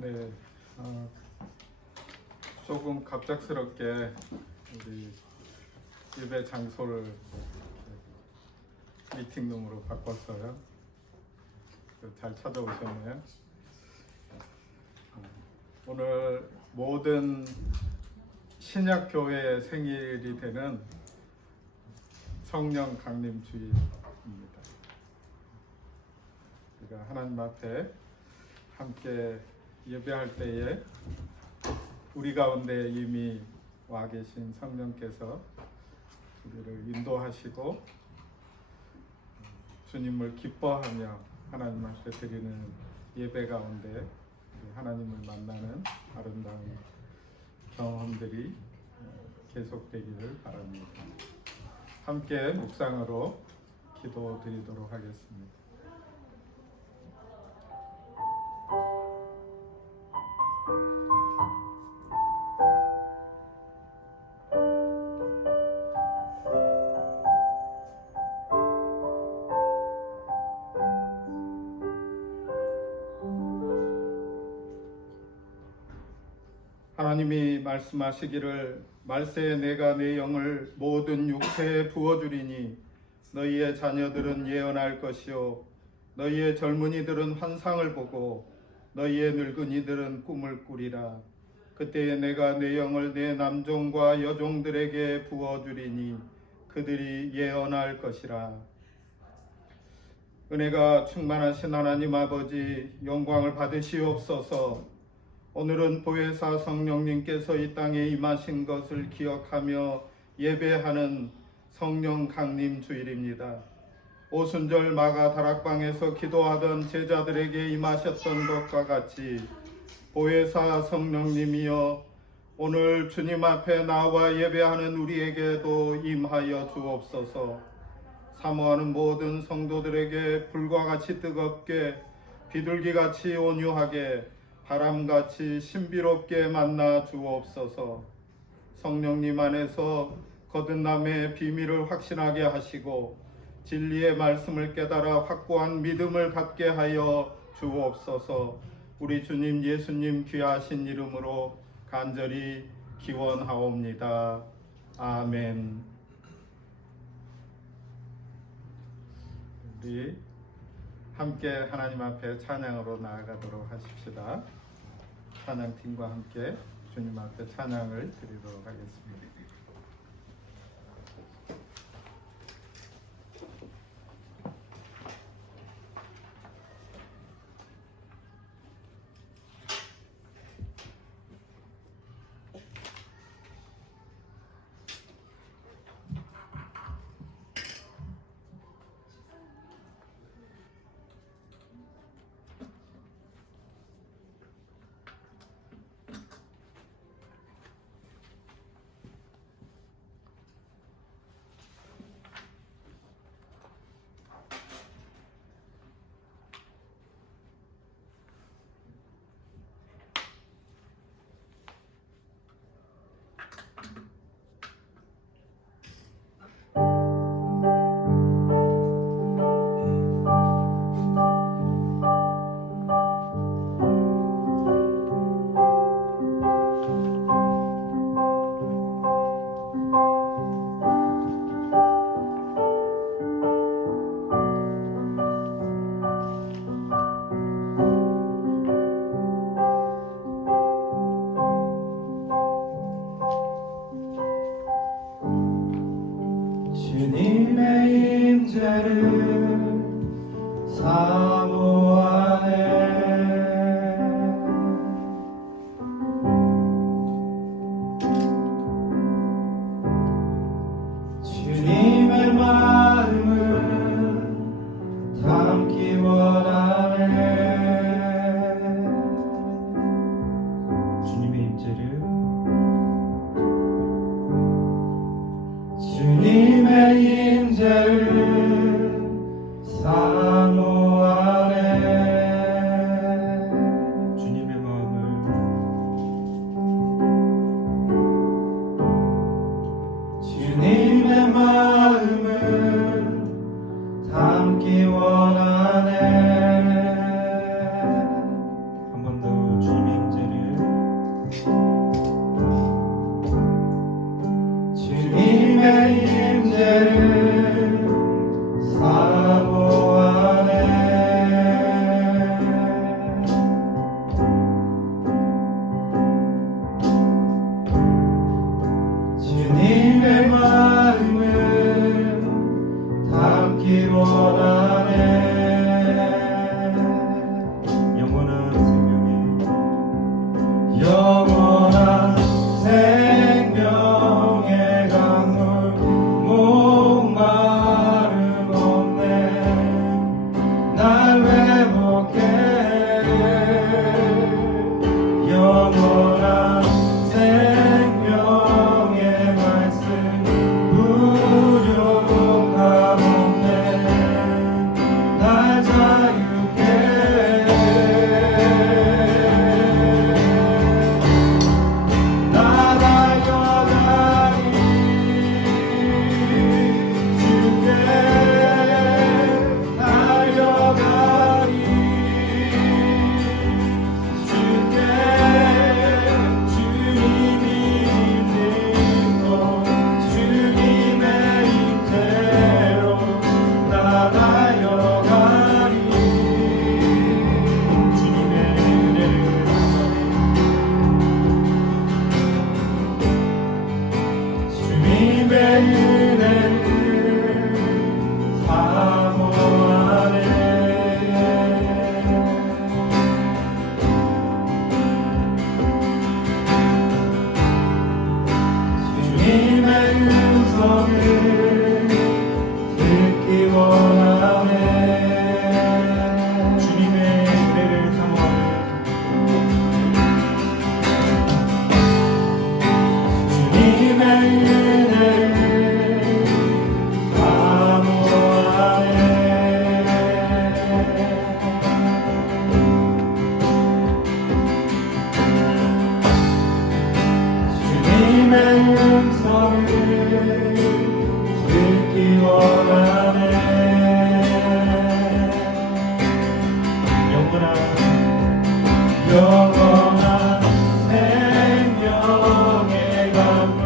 네, 조금 갑작스럽게 우리 예배 장소를 미팅룸으로 바꿨어요. 잘 찾아오셨네요. 오늘 모든 신약교회의 생일이 되는 성령 강림 주일입니다. 우리가 하나님 앞에 함께 예배할 때에 우리 가운데 이미 와 계신 성령께서 우리를 인도하시고 주님을 기뻐하며 하나님 앞에 드리는 예배 가운데 하나님을 만나는 아름다운 경험들이 계속되기를 바랍니다. 함께 묵상으로 기도드리도록 하겠습니다. 하나님이 말씀하시기를 말세에 내가 내 영을 모든 육체에 부어주리니 너희의 자녀들은 예언할 것이요 너희의 젊은이들은 환상을 보고 너희의 늙은이들은 꿈을 꾸리라. 그때에 내가 내 영을 내 남종과 여종들에게 부어주리니 그들이 예언할 것이라. 은혜가 충만하신 하나님 아버지, 영광을 받으시옵소서. 오늘은 보혜사 성령님께서 이 땅에 임하신 것을 기억하며 예배하는 성령 강림 주일입니다. 오순절 마가 다락방에서 기도하던 제자들에게 임하셨던 것과 같이 보혜사 성령님이여 오늘 주님 앞에 나와 예배하는 우리에게도 임하여 주옵소서. 사모하는 모든 성도들에게 불과 같이 뜨겁게 비둘기같이 온유하게 바람같이 신비롭게 만나 주옵소서. 성령님 안에서 거듭남의 비밀을 확신하게 하시고 진리의 말씀을 깨달아 확고한 믿음을 갖게 하여 주옵소서. 우리 주님 예수님 귀하신 이름으로 간절히 기원하옵니다. 아멘. 우리 함께 하나님 앞에 찬양으로 나아가도록 하십시다. 찬양팀과 함께 주님 앞에 찬양을 드리도록 하겠습니다. 주님의 임재를 사모하네. 주님의 마음을 담기 원하네. 주님의 임재를 주님의 임재를 사모하네. 주님의 마음을 주님의 마음을 담기 원하네. 날 회복해 영원한 생명의 말씀 부족함 없네 날 자유케 나달려가리 주께 달려가리 주께 주님이 있는 곳 주님의 임재로 나 달려가리 주님의 은혜를 주님의 은혜를 사모하네 주님의 음성을 듣기 원하네 주님의 은혜를 사모하네 주님의 은혜를 사모하네 주님의 음성을 듣기 원하네 영원한 생명의 강물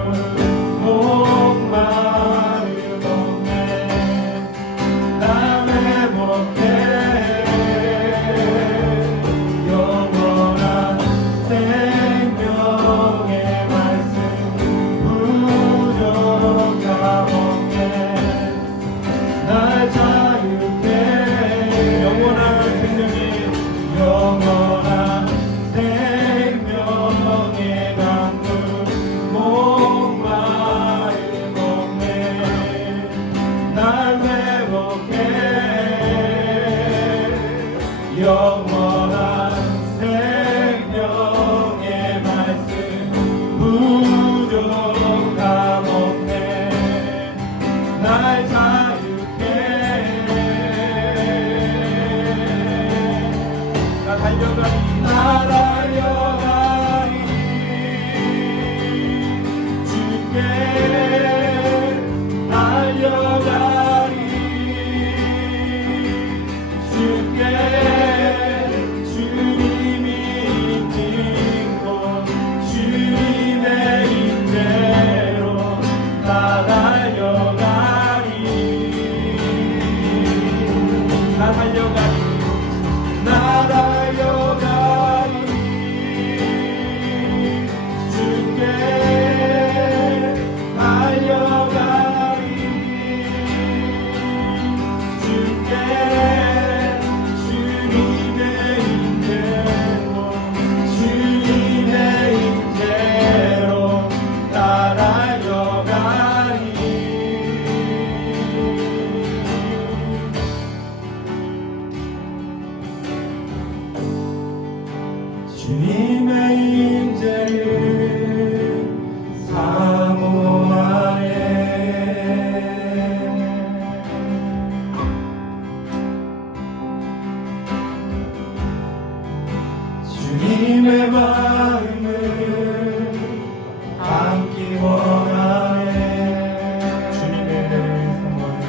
목마름 없네 날 회복해 영원한 생명의 말씀 부족함 없네 날 자유케 영원한 생명의 강물 목마름 없네 날 회복해 영원한 생명의 말씀 부족함 없네 날 자유케 나 달려가리 나 달려가리 주께 달려가리 주께 주님이 있는 곳 주님의 임재로 나 달려가리 나 달려가리 나 달려가리 주께 달려가리 주께 주님의 임재로 주님의 임재로 나 달려가리 주님의 임재를 사모하네 주님의 마음을 담기 원하네 주님의 사모하네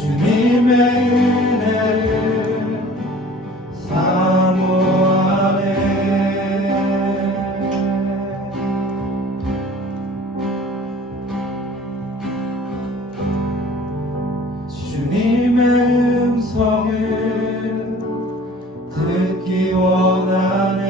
주님의 은혜를 사모하네 주님의 음성을 듣기 원하네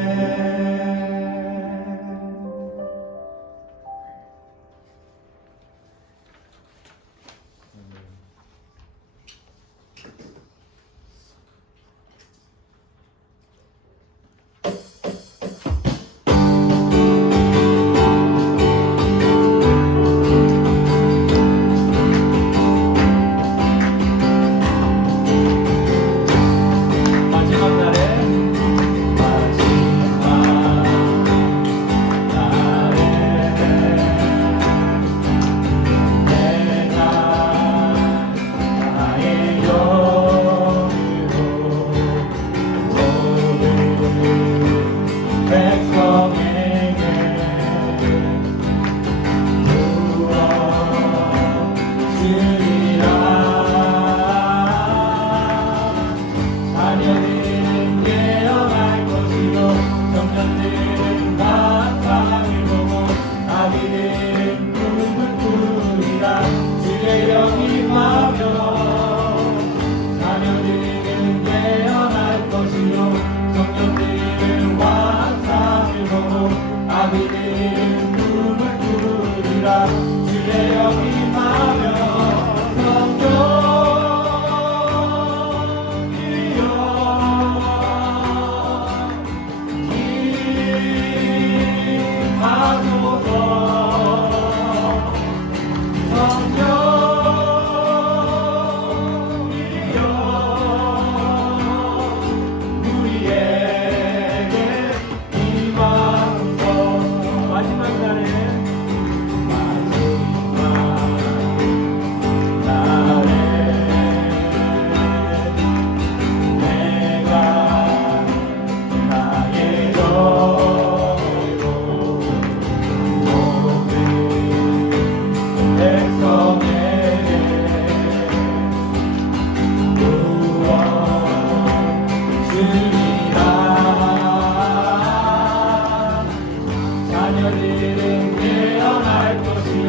자녀들은 예언할 것이요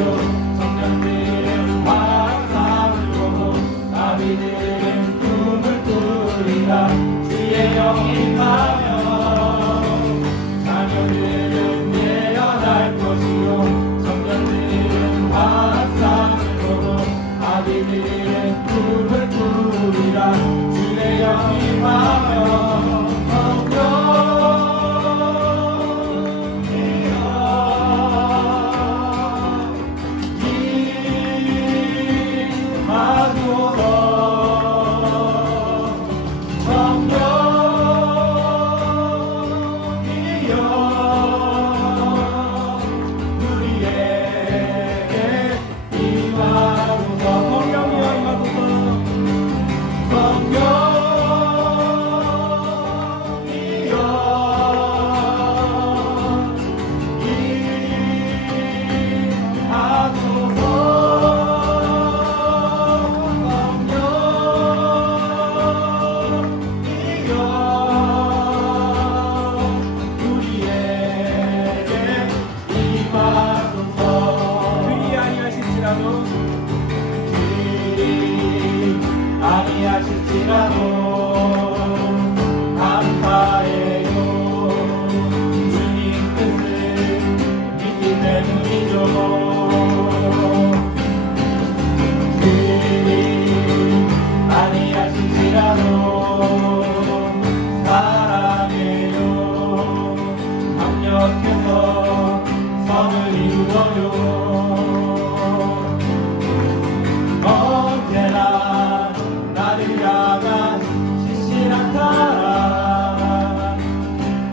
청년들은 환상을 보고 나비들은 꿈을 꾸리라. 주의 영이 임하며 자녀들은 예언할 것이요 청년들은 환상을 보고 나비들은 꿈을 꾸리라. 주의 영이 임하며 아니하실지라도 감사해요. 주님 뜻을 믿기 때문이죠. 아니하실지라도 사랑해요. 강력해서 선을 이루어요. 언제나 나를 향한 신실한 사랑,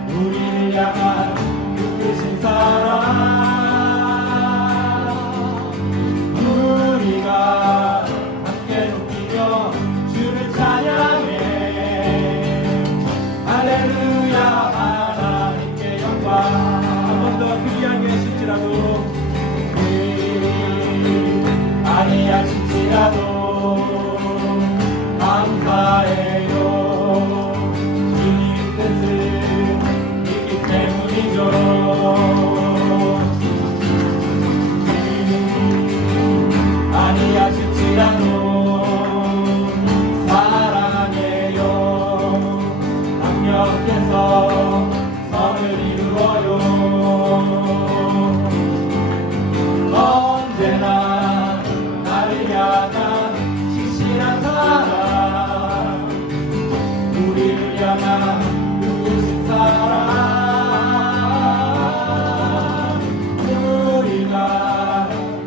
우리를 향한 크신 사랑, 우리가 함께 높이며 주를 찬양해. 할렐루야. 하나님께 영광. 한 번 더 그리 아니하실지라도 아니하실지라도 감사해요. 주님 뜻을 믿기 때문이죠. 아니하실지라도 사랑해요. 강력해서 선을 이루어요. 언제나 나를 향한 신실한 사랑, 우리를 향한 누구신 사랑, 우리가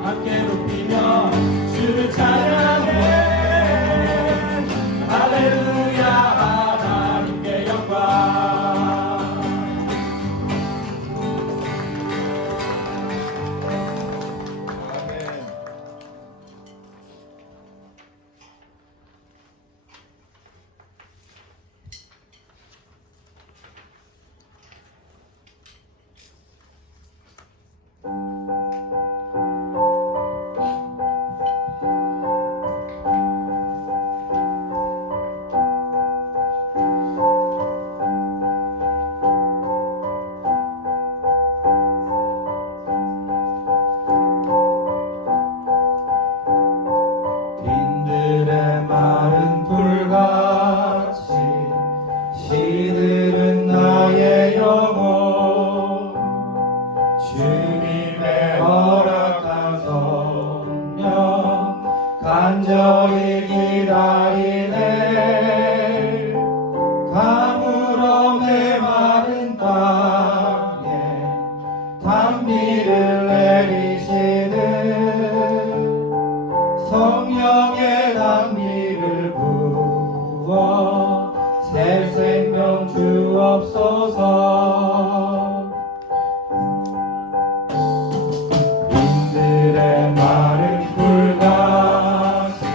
함께 높이며 주를 찬양해. 할렐루야. 하나님께 영광. 아멘. 빈들의 마른 돌같이 시들은 나의 영혼, 주님의 허락한 성령 간절히 기다리네. 가물어 메마른 땅에 단비를 내리시는 성령의 단비를 부어 새 생명 주옵소서. 빈들의 마른 불같이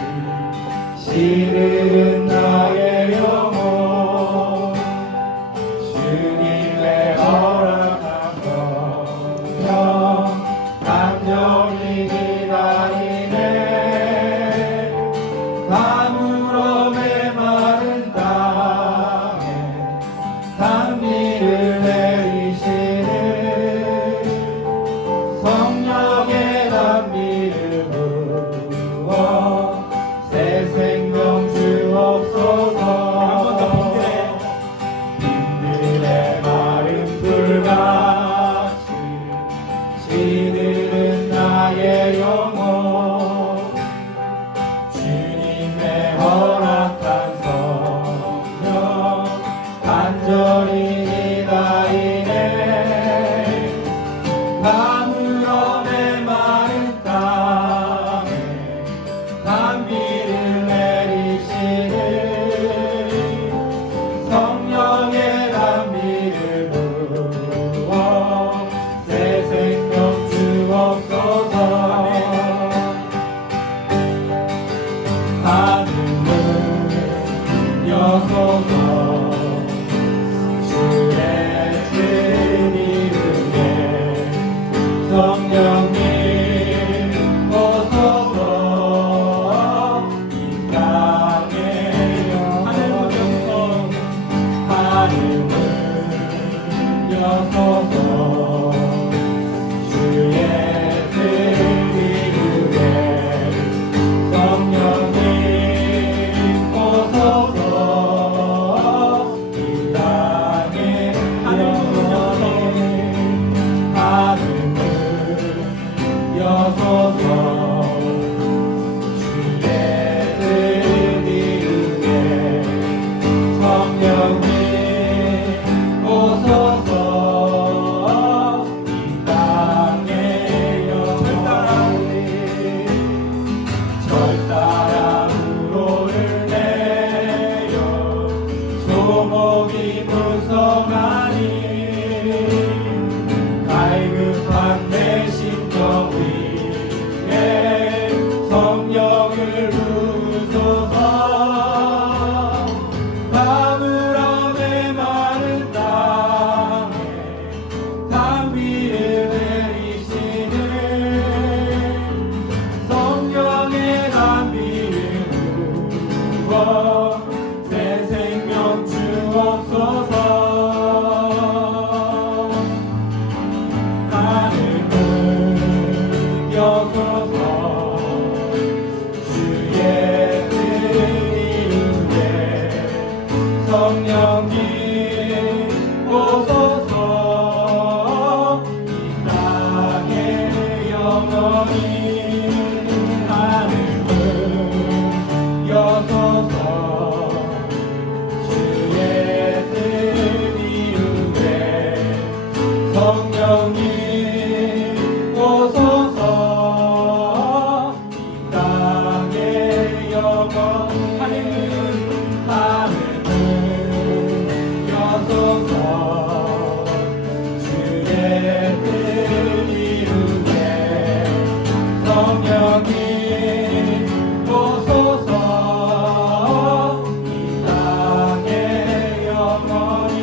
시들은 나의 영혼 주님의 허락한 성령 간절히 기다리네. 가물음에 마른 땅에 단비를 내리시는 성령의 단비를 부어 새 생명 주옵소서. 빈들의 마른 불같이 시들은 나의 영혼 주님의 허락한 성령 간절히 기다리네. 가물음에 마른 땅에 단비를 내리시는 성령의 단비를 부어 새 생명 주옵소서. 하늘을 여소서. 주의 큰 이름에 성령님 오소서. 이 땅에 하늘을 여소서. 주의 큰 이름에 성령님 오소서. 이 땅에 하늘을 여소서. 주의 큰 이름에 성령님 오소서. 이 땅에 절 따라 우로를 내려 소목이 무성하니 갈급한 내 심정 위에 성령을 부으소서. 가물음에 마른 땅에 단비를 내리시는 성령의 단비를 부어 새 생명 주옵소서. 하늘을 여소서. 주의 큰 이름에 성령님 오소서. 이 땅에 영원히 하늘을 여소서. 주의 큰 이름에 성령님 오소서. 이 땅에 영원히 하늘을 여소서. 주의 큰 이름에 성령님 오소서. 이 땅에 영원히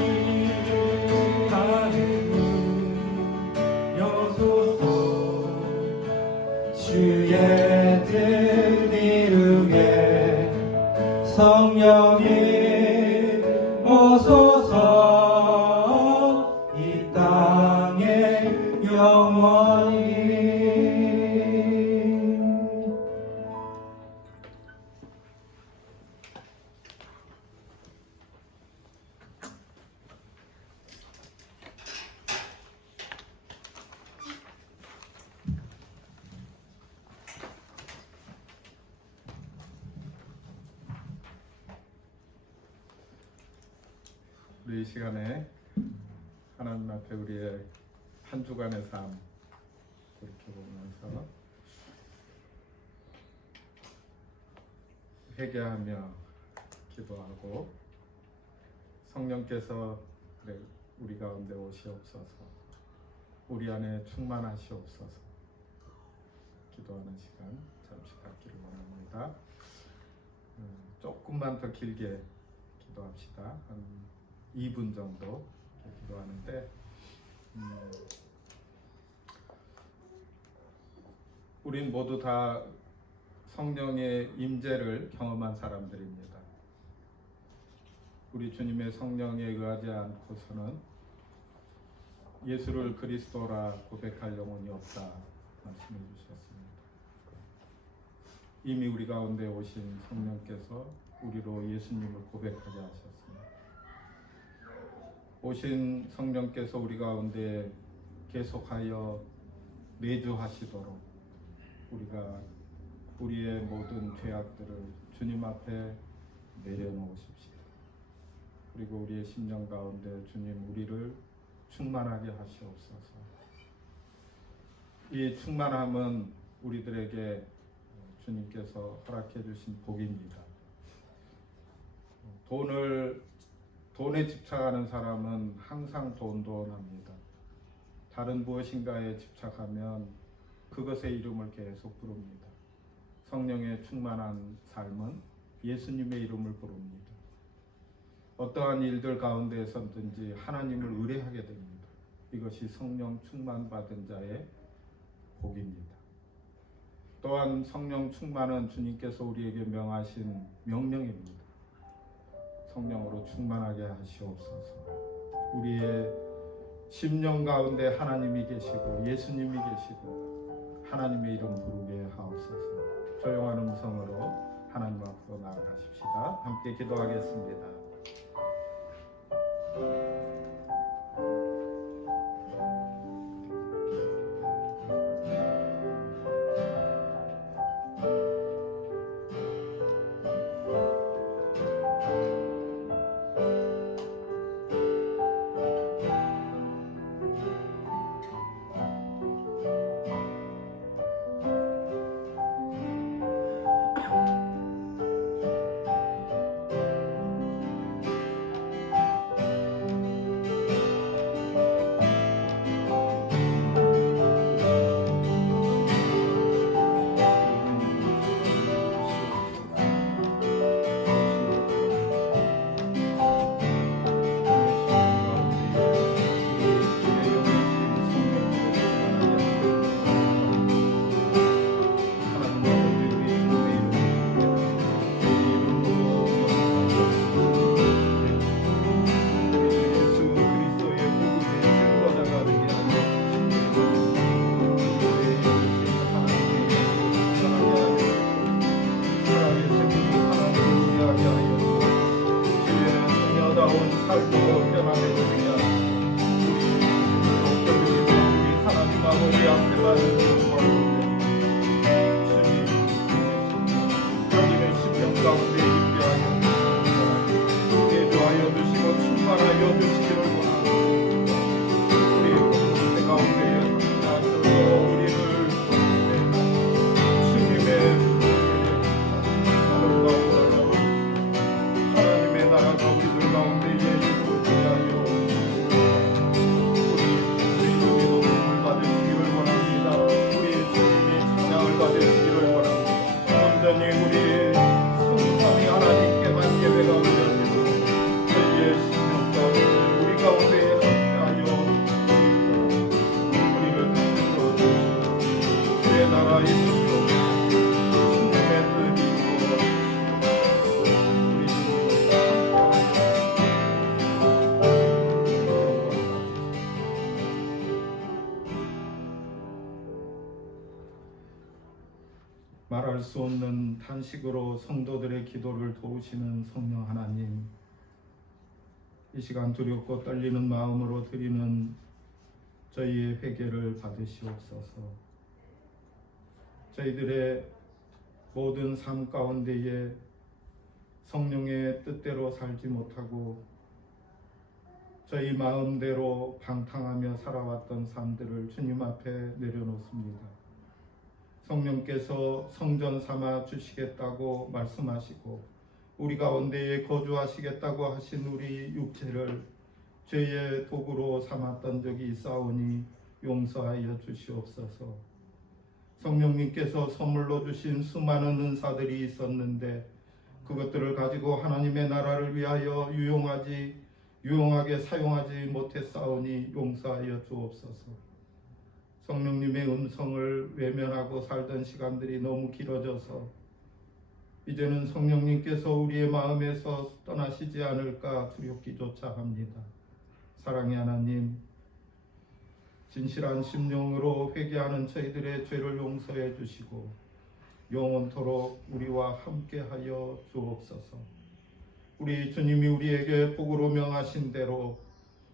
하늘을 여소서. 주의 큰 이름에 성령님 오소서. 이 땅에 영원히. 우리 이 시간에 하나님 앞에 우리의 한 주간의 삶 돌이켜보면서 회개하며 기도하고 성령께서 그래, 우리 가운데 오시옵소서, 우리 안에 충만하시옵소서 기도하는 시간 잠시 갖기를 원합니다. 조금만 더 길게 기도합시다. 한 2분 정도 기도하는데 우린 모두 다 성령의 임재를 경험한 사람들입니다. 우리 주님의 성령에 의하지 않고서는 예수를 그리스도라 고백할 영혼이 없다 말씀해 주셨습니다. 이미 우리 가운데 오신 성령께서 우리로 예수님을 고백하게 하셨습니다. 오신 성령께서 우리 가운데 계속하여 내주하시도록 우리가 우리의 모든 죄악들을 주님 앞에 내려놓으십시오. 그리고 우리의 심령 가운데 주님 우리를 충만하게 하시옵소서. 이 충만함은 우리들에게 주님께서 허락해 주신 복입니다. 돈에 집착하는 사람은 항상 돈돈합니다. 다른 무엇인가에 집착하면 그것의 이름을 계속 부릅니다. 성령의 충만한 삶은 예수님의 이름을 부릅니다. 어떠한 일들 가운데에서든지 하나님을 의뢰하게 됩니다. 이것이 성령 충만받은 자의 복입니다. 또한 성령 충만은 주님께서 우리에게 명하신 명령입니다. 성령으로 충만하게 하시옵소서. 우리의 심령 가운데 하나님이 계시고 예수님이 계시고 하나님의 이름 부르게 하옵소서. 조용한 음성으로 하나님 앞으로 나아가십시다. 함께 기도하겠습니다. 말할 수 없는 탄식으로 성도들의 기도를 도우시는 성령 하나님, 이 시간 두렵고 떨리는 마음으로 드리는 저희의 회개를 받으시옵소서. 저희들의 모든 삶 가운데에 성령의 뜻대로 살지 못하고 저희 마음대로 방탕하며 살아왔던 삶들을 주님 앞에 내려놓습니다. 성령께서 성전 삼아 주시겠다고 말씀하시고 우리 가운데에 거주하시겠다고 하신 우리 육체를 죄의 도구로 삼았던 적이 있사오니 용서하여 주시옵소서. 성령님께서 선물로 주신 수많은 은사들이 있었는데 그것들을 가지고 하나님의 나라를 위하여 유용하게 사용하지 못했사오니 용서하여 주옵소서. 성령님의 음성을 외면하고 살던 시간들이 너무 길어져서 이제는 성령님께서 우리의 마음에서 떠나시지 않을까 두렵기조차 합니다. 사랑의 하나님, 진실한 심령으로 회개하는 저희들의 죄를 용서해 주시고 영원토록 우리와 함께하여 주옵소서. 우리 주님이 우리에게 복으로 명하신 대로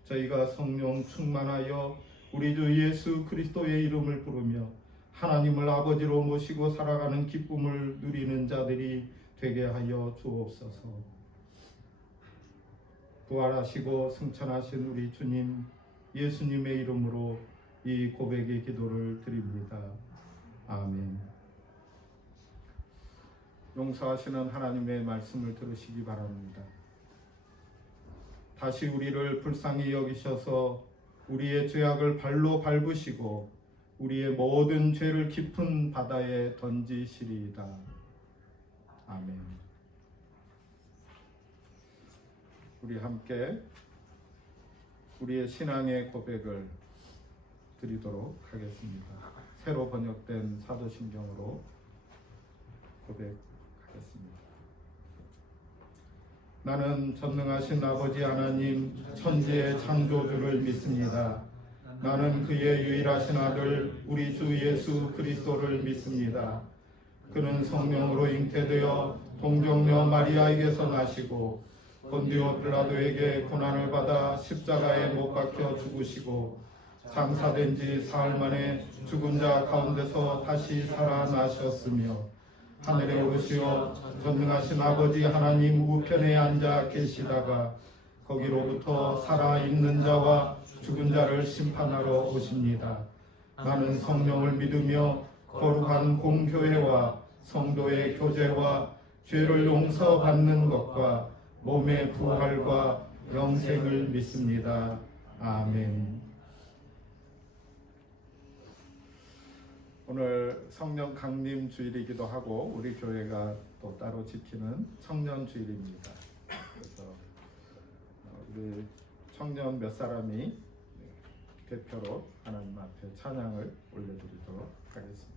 저희가 성령 충만하여 우리 주 예수 그리스도의 이름을 부르며 하나님을 아버지로 모시고 살아가는 기쁨을 누리는 자들이 되게 하여 주옵소서. 부활하시고 승천하신 우리 주님 예수님의 이름으로 이 고백의 기도를 드립니다. 아멘. 용서하시는 하나님의 말씀을 들으시기 바랍니다. 다시 우리를 불쌍히 여기셔서 우리의 죄악을 발로 밟으시고 우리의 모든 죄를 깊은 바다에 던지시리이다. 아멘. 우리 함께 우리의 신앙의 고백을 드리도록 하겠습니다. 새로 번역된 사도신경으로 고백하겠습니다. 나는 전능하신 아버지 하나님 천지의 창조주를 믿습니다. 나는 그의 유일하신 아들 우리 주 예수 그리스도를 믿습니다. 그는 성령으로 잉태되어 동정녀 마리아에게서 나시고 본디오 빌라도에게 고난을 받아 십자가에 못 박혀 죽으시고 장사된 지 사흘 만에 죽은 자 가운데서 다시 살아나셨으며 하늘에 오르시어 전능하신 아버지 하나님 우편에 앉아 계시다가 거기로부터 살아있는 자와 죽은 자를 심판하러 오십니다. 나는 성령을 믿으며 거룩한 공교회와 성도의 교제와 죄를 용서받는 것과 몸의 부활과 영생을 믿습니다. 아멘. 오늘 성령 강림 주일이기도 하고 우리 교회가 또 따로 지키는 청년 주일입니다. 그래서 우리 청년 몇 사람이 대표로 하나님 앞에 찬양을 올려드리도록 하겠습니다.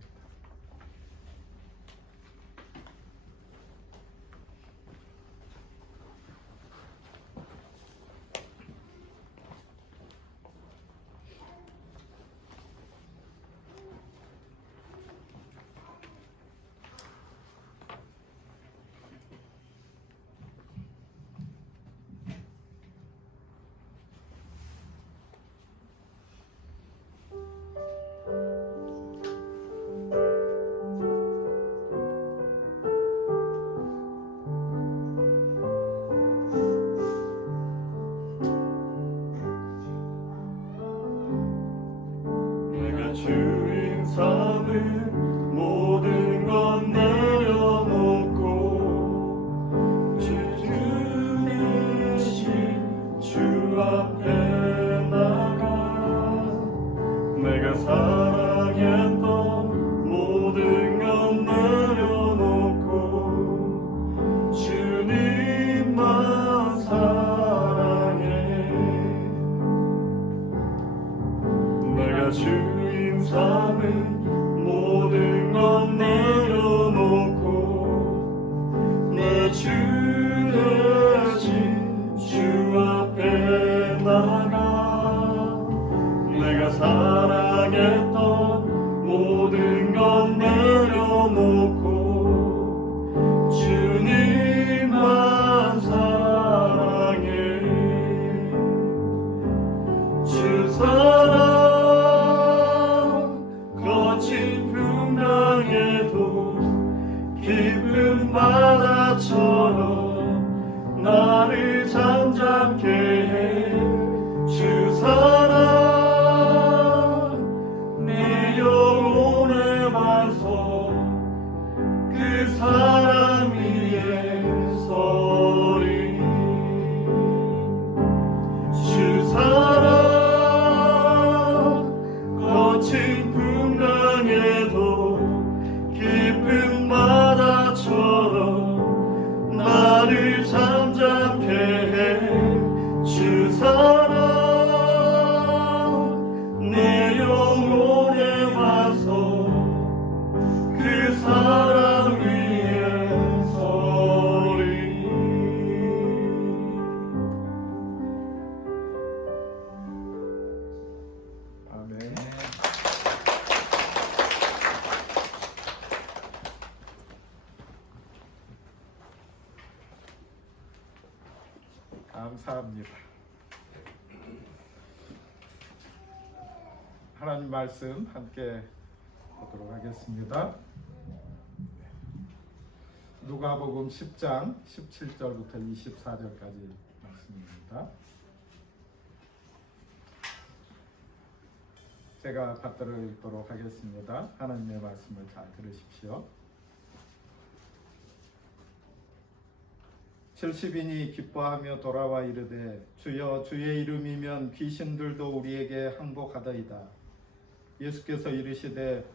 주인 삼은 모든 것 내려놓고 주 대신 주 앞에 나가 내가 사랑했던 모든 것 내려놓고 주님만 사랑해. 내가 주인 삼은 모든 것 내려놓고 내 주 대신 주 앞에 나가 내가 사랑했던 모든 것 내려놓고 주님만 사랑해. 주 사랑 깊은 바다처럼 나를 잠잠케 해. 주 사랑 내 영혼의 완성 감사합니다. 하나님 말씀 함께 보도록 하겠습니다. 누가복음 10장 17절부터 24절까지 말씀입니다. 제가 받들어 읽도록 하겠습니다. 하나님의 말씀을 잘 들으십시오. 70인이 기뻐하며 돌아와 이르되 주여 주의 이름이면 귀신들도 우리에게 항복하더이다. 예수께서 이르시되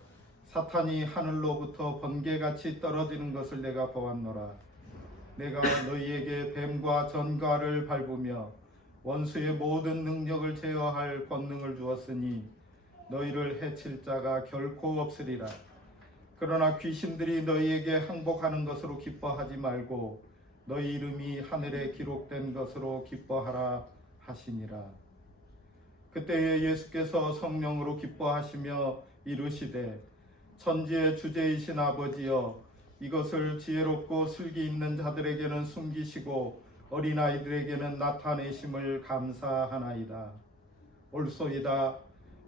사탄이 하늘로부터 번개같이 떨어지는 것을 내가 보았노라. 내가 너희에게 뱀과 전갈을 밟으며 원수의 모든 능력을 제어할 권능을 주었으니 너희를 해칠 자가 결코 없으리라. 그러나 귀신들이 너희에게 항복하는 것으로 기뻐하지 말고 너희 이름이 하늘에 기록된 것으로 기뻐하라 하시니라. 그때에 예수께서 성령으로 기뻐하시며 이르시되 천지의 주제이신 아버지여 이것을 지혜롭고 슬기 있는 자들에게는 숨기시고 어린아이들에게는 나타내심을 감사하나이다. 옳소이다.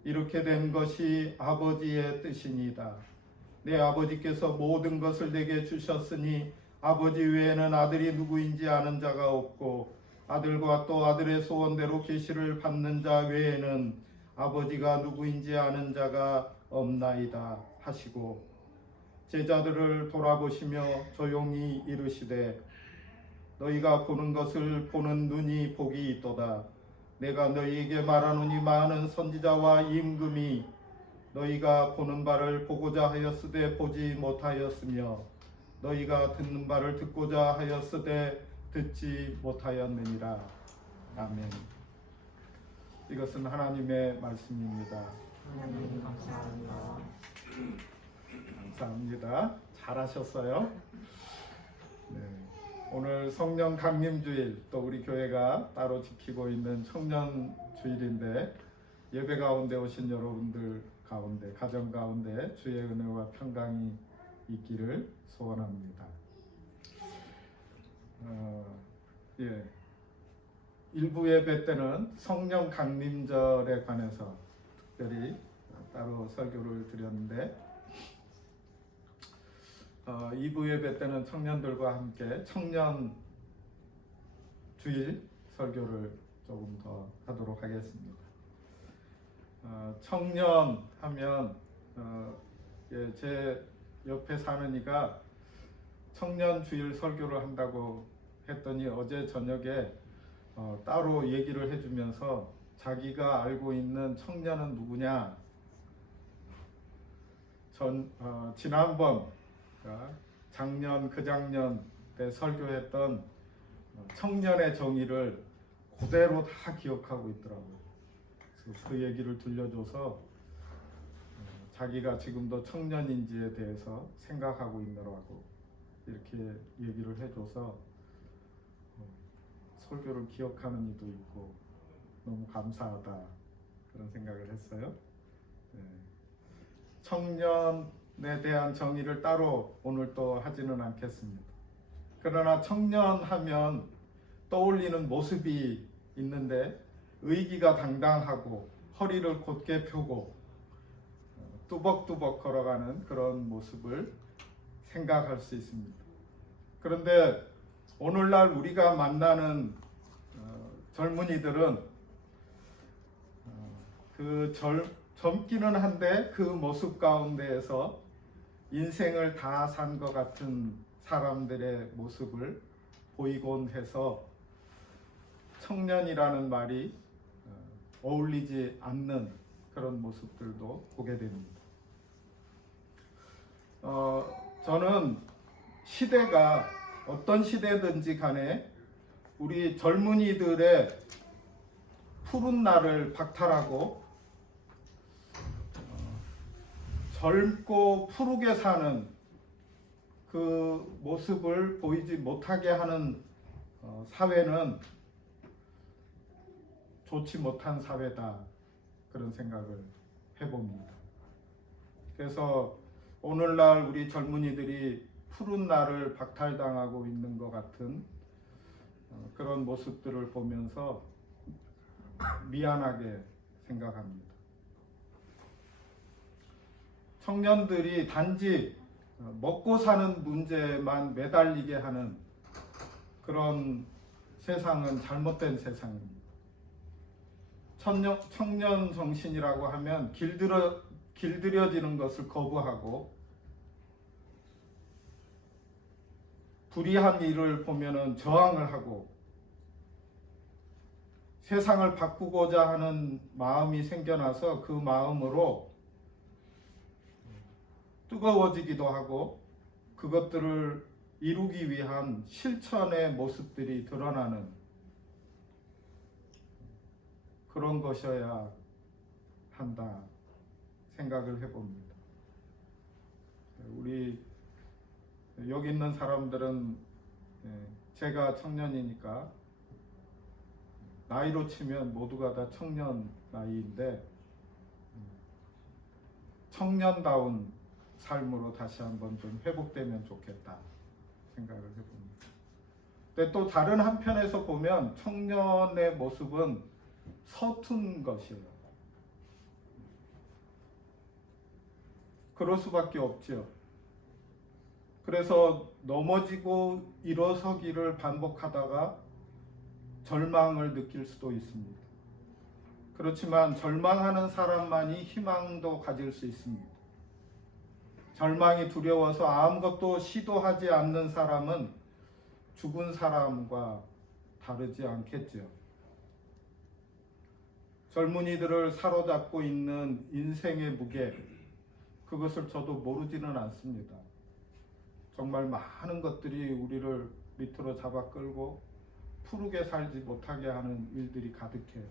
이렇게 된 것이 아버지의 뜻이니이다. 내 아버지께서 모든 것을 내게 주셨으니 아버지 외에는 아들이 누구인지 아는 자가 없고 아들과 또 아들의 소원대로 계시를 받는 자 외에는 아버지가 누구인지 아는 자가 없나이다 하시고 제자들을 돌아보시며 조용히 이르시되 너희가 보는 것을 보는 눈이 복이 있도다. 내가 너희에게 말하노니 많은 선지자와 임금이 너희가 보는 바를 보고자 하였으되 보지 못하였으며 너희가 듣는 바를 듣고자 하였으되 듣지 못하였느니라. 아멘. 이것은 하나님의 말씀입니다. 하나님 감사합니다. 감사합니다. 잘하셨어요. 네. 오늘 성령 강림주일, 또 우리 교회가 따로 지키고 있는 청년주일인데 예배 가운데 오신 여러분들 가운데, 가정 가운데 주의 은혜와 평강이 있기를 소원합니다. 일부 예배 때는 성령 강림절에 관해서 특별히 따로 설교를 드렸는데 2부 예배 때는 청년들과 함께 청년 주일 설교를 조금 더 하도록 하겠습니다. 청년 하면 제 옆에 사는 이가 청년 주일 설교를 한다고 했더니 어제 저녁에 따로 얘기를 해주면서 자기가 알고 있는 청년은 누구냐, 지난번 작년 그작년 때 설교했던 청년의 정의를 그대로 다 기억하고 있더라고요. 그래서 그 얘기를 들려줘서 자기가 지금도 청년인지에 대해서 생각하고 있느라고 이렇게 얘기를 해줘서 설교를 기억하는 이도 있고 너무 감사하다 그런 생각을 했어요. 청년에 대한 정의를 따로 오늘 또 하지는 않겠습니다. 그러나 청년하면 떠올리는 모습이 있는데 의기가 당당하고 허리를 곧게 펴고 뚜벅뚜벅 걸어가는 그런 모습을 생각할 수 있습니다. 그런데 오늘날 우리가 만나는 젊은이들은 젊기는 한데 그 모습 가운데에서 인생을 다 산 것 같은 사람들의 모습을 보이곤 해서 청년이라는 말이 어울리지 않는 그런 모습들도 보게 됩니다. 저는 시대가 어떤 시대든지 간에 우리 젊은이들의 푸른 날을 박탈하고 젊고 푸르게 사는 그 모습을 보이지 못하게 하는 사회는 좋지 못한 사회다 그런 생각을 해봅니다. 그래서 오늘날 우리 젊은이들이 푸른 날을 박탈당하고 있는 것 같은 그런 모습들을 보면서 미안하게 생각합니다. 청년들이 단지 먹고 사는 문제만 매달리게 하는 그런 세상은 잘못된 세상입니다. 청년 정신이라고 하면 길들여지는 것을 거부하고 불의한 일을 보면은 저항을 하고 세상을 바꾸고자 하는 마음이 생겨나서 그 마음으로 뜨거워지기도 하고 그것들을 이루기 위한 실천의 모습들이 드러나는 그런 것이어야 한다 생각을 해봅니다. 우리 여기 있는 사람들은 제가 청년이니까 나이로 치면 모두가 다 청년 나이인데 청년다운 삶으로 다시 한번 좀 회복되면 좋겠다 생각을 해봅니다. 근데 또 다른 한편에서 보면 청년의 모습은 서툰 것이에요. 그럴 수밖에 없죠. 그래서 넘어지고 일어서기를 반복하다가 절망을 느낄 수도 있습니다. 그렇지만 절망하는 사람만이 희망도 가질 수 있습니다. 절망이 두려워서 아무것도 시도하지 않는 사람은 죽은 사람과 다르지 않겠죠. 젊은이들을 사로잡고 있는 인생의 무게, 그것을 저도 모르지는 않습니다. 정말 많은 것들이 우리를 밑으로 잡아 끌고 푸르게 살지 못하게 하는 일들이 가득해요.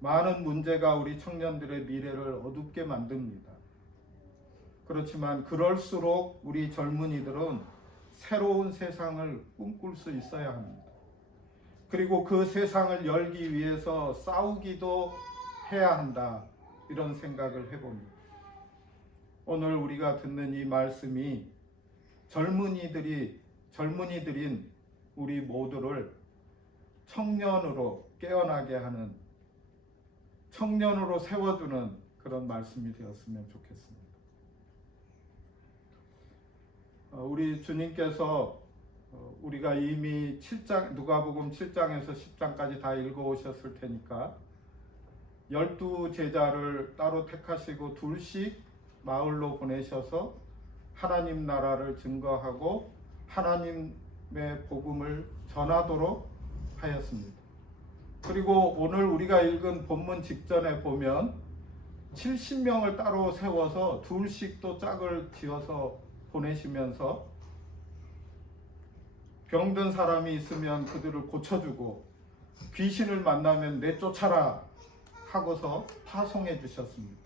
많은 문제가 우리 청년들의 미래를 어둡게 만듭니다. 그렇지만 그럴수록 우리 젊은이들은 새로운 세상을 꿈꿀 수 있어야 합니다. 그리고 그 세상을 열기 위해서 싸우기도 해야 한다. 이런 생각을 해봅니다. 오늘 우리가 듣는 이 말씀이 젊은이들인 우리 모두를 청년으로 깨어나게 하는, 청년으로 세워주는 그런 말씀이 되었으면 좋겠습니다. 우리 주님께서 우리가 이미 7장, 누가복음 7장에서 10장까지 다 읽어오셨을 테니까 12제자를 따로 택하시고 둘씩 마을로 보내셔서 하나님 나라를 증거하고 하나님의 복음을 전하도록 하였습니다. 그리고 오늘 우리가 읽은 본문 직전에 보면 70명을 따로 세워서 둘씩 또 짝을 지어서 보내시면서 병든 사람이 있으면 그들을 고쳐주고 귀신을 만나면 내쫓아라 하고서 파송해 주셨습니다.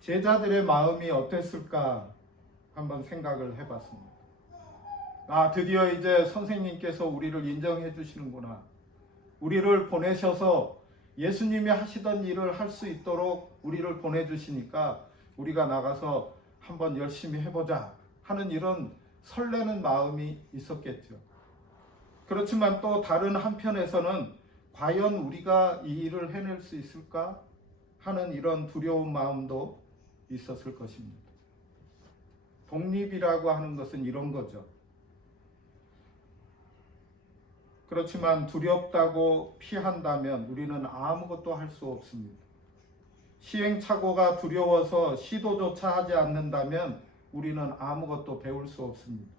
제자들의 마음이 어땠을까 한번 생각을 해봤습니다. 드디어 이제 선생님께서 우리를 인정해 주시는구나. 우리를 보내셔서 예수님이 하시던 일을 할 수 있도록 우리를 보내주시니까 우리가 나가서 한번 열심히 해보자 하는 이런 설레는 마음이 있었겠죠. 그렇지만 또 다른 한편에서는 과연 우리가 이 일을 해낼 수 있을까 하는 이런 두려운 마음도 있었을 것입니다. 독립이라고 하는 것은 이런 거죠. 그렇지만 두렵다고 피한다면 우리는 아무것도 할 수 없습니다. 시행착오가 두려워서 시도조차 하지 않는다면 우리는 아무것도 배울 수 없습니다.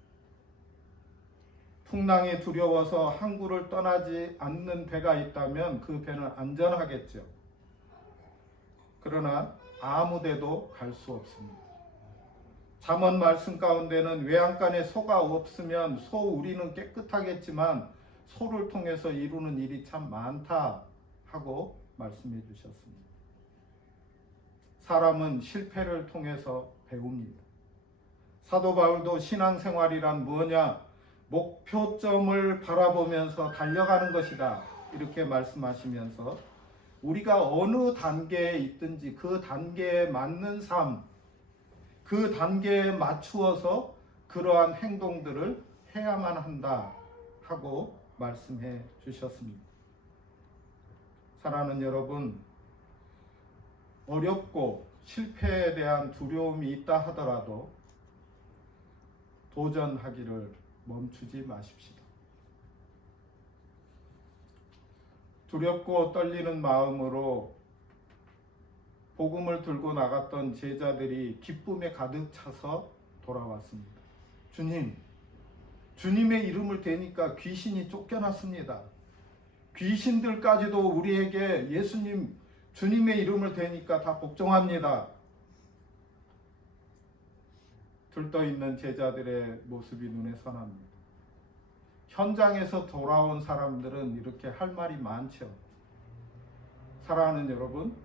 풍랑이 두려워서 항구를 떠나지 않는 배가 있다면 그 배는 안전하겠죠. 그러나 아무 데도 갈 수 없습니다. 잠언 말씀 가운데는 외양간에 소가 없으면 소 우리는 깨끗하겠지만 소를 통해서 이루는 일이 참 많다 하고 말씀해 주셨습니다. 사람은 실패를 통해서 배웁니다. 사도 바울도 신앙생활이란 뭐냐? 목표점을 바라보면서 달려가는 것이다. 이렇게 말씀하시면서 우리가 어느 단계에 있든지 그 단계에 맞는 삶, 그 단계에 맞추어서 그러한 행동들을 해야만 한다 하고 말씀해 주셨습니다. 사랑하는 여러분, 어렵고 실패에 대한 두려움이 있다 하더라도 도전하기를 멈추지 마십시다. 두렵고 떨리는 마음으로 복음을 들고 나갔던 제자들이 기쁨에 가득 차서 돌아왔습니다. 주님의 이름을 대니까 귀신이 쫓겨났습니다. 귀신들까지도 우리에게 예수님, 주님의 이름을 대니까 다 복종합니다. 들떠있는 제자들의 모습이 눈에 선합니다. 현장에서 돌아온 사람들은 이렇게 할 말이 많죠. 사랑하는 여러분,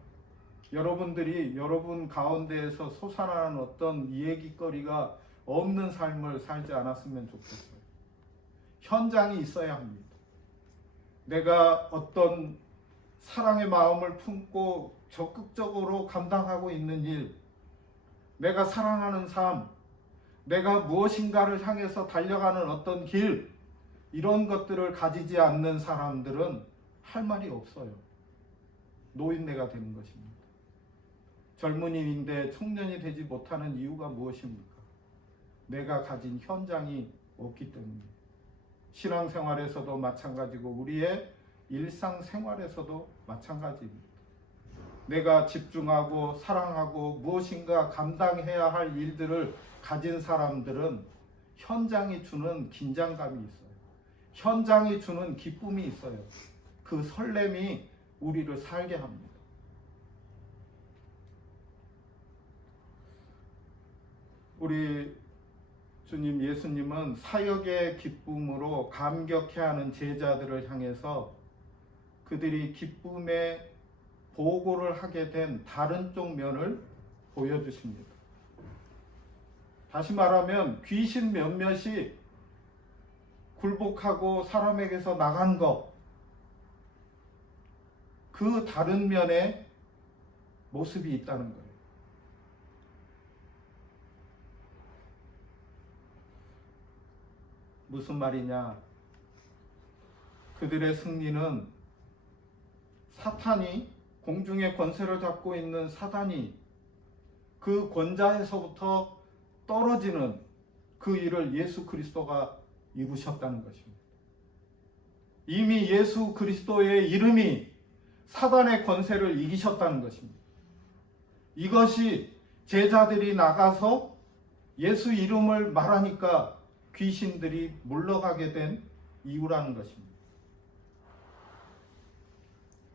여러분들이 여러분 가운데에서 솟아나는 어떤 이야기거리가 없는 삶을 살지 않았으면 좋겠어요. 현장이 있어야 합니다. 내가 어떤 사랑의 마음을 품고 적극적으로 감당하고 있는 일, 내가 사랑하는 삶, 내가 무엇인가를 향해서 달려가는 어떤 길, 이런 것들을 가지지 않는 사람들은 할 말이 없어요. 노인네가 되는 것입니다. 젊은이인데 청년이 되지 못하는 이유가 무엇입니까? 내가 가진 현장이 없기 때문입니다. 신앙생활에서도 마찬가지고 우리의 일상생활에서도 마찬가지입니다. 내가 집중하고 사랑하고 무엇인가 감당해야 할 일들을 가진 사람들은 현장이 주는 긴장감이 있어요. 현장이 주는 기쁨이 있어요. 그 설렘이 우리를 살게 합니다. 우리 주님 예수님은 사역의 기쁨으로 감격해하는 제자들을 향해서 그들이 기쁨의 보고를 하게 된 다른 쪽 면을 보여주십니다. 다시 말하면 귀신 몇몇이 굴복하고 사람에게서 나간 것, 그 다른 면에 모습이 있다는 거예요. 무슨 말이냐? 그들의 승리는 사탄이, 공중의 권세를 잡고 있는 사단이 그 권자에서부터 떨어지는 그 일을 예수 그리스도가 이루셨다는 것입니다. 이미 예수 그리스도의 이름이 사단의 권세를 이기셨다는 것입니다. 이것이 제자들이 나가서 예수 이름을 말하니까 귀신들이 물러가게 된 이유라는 것입니다.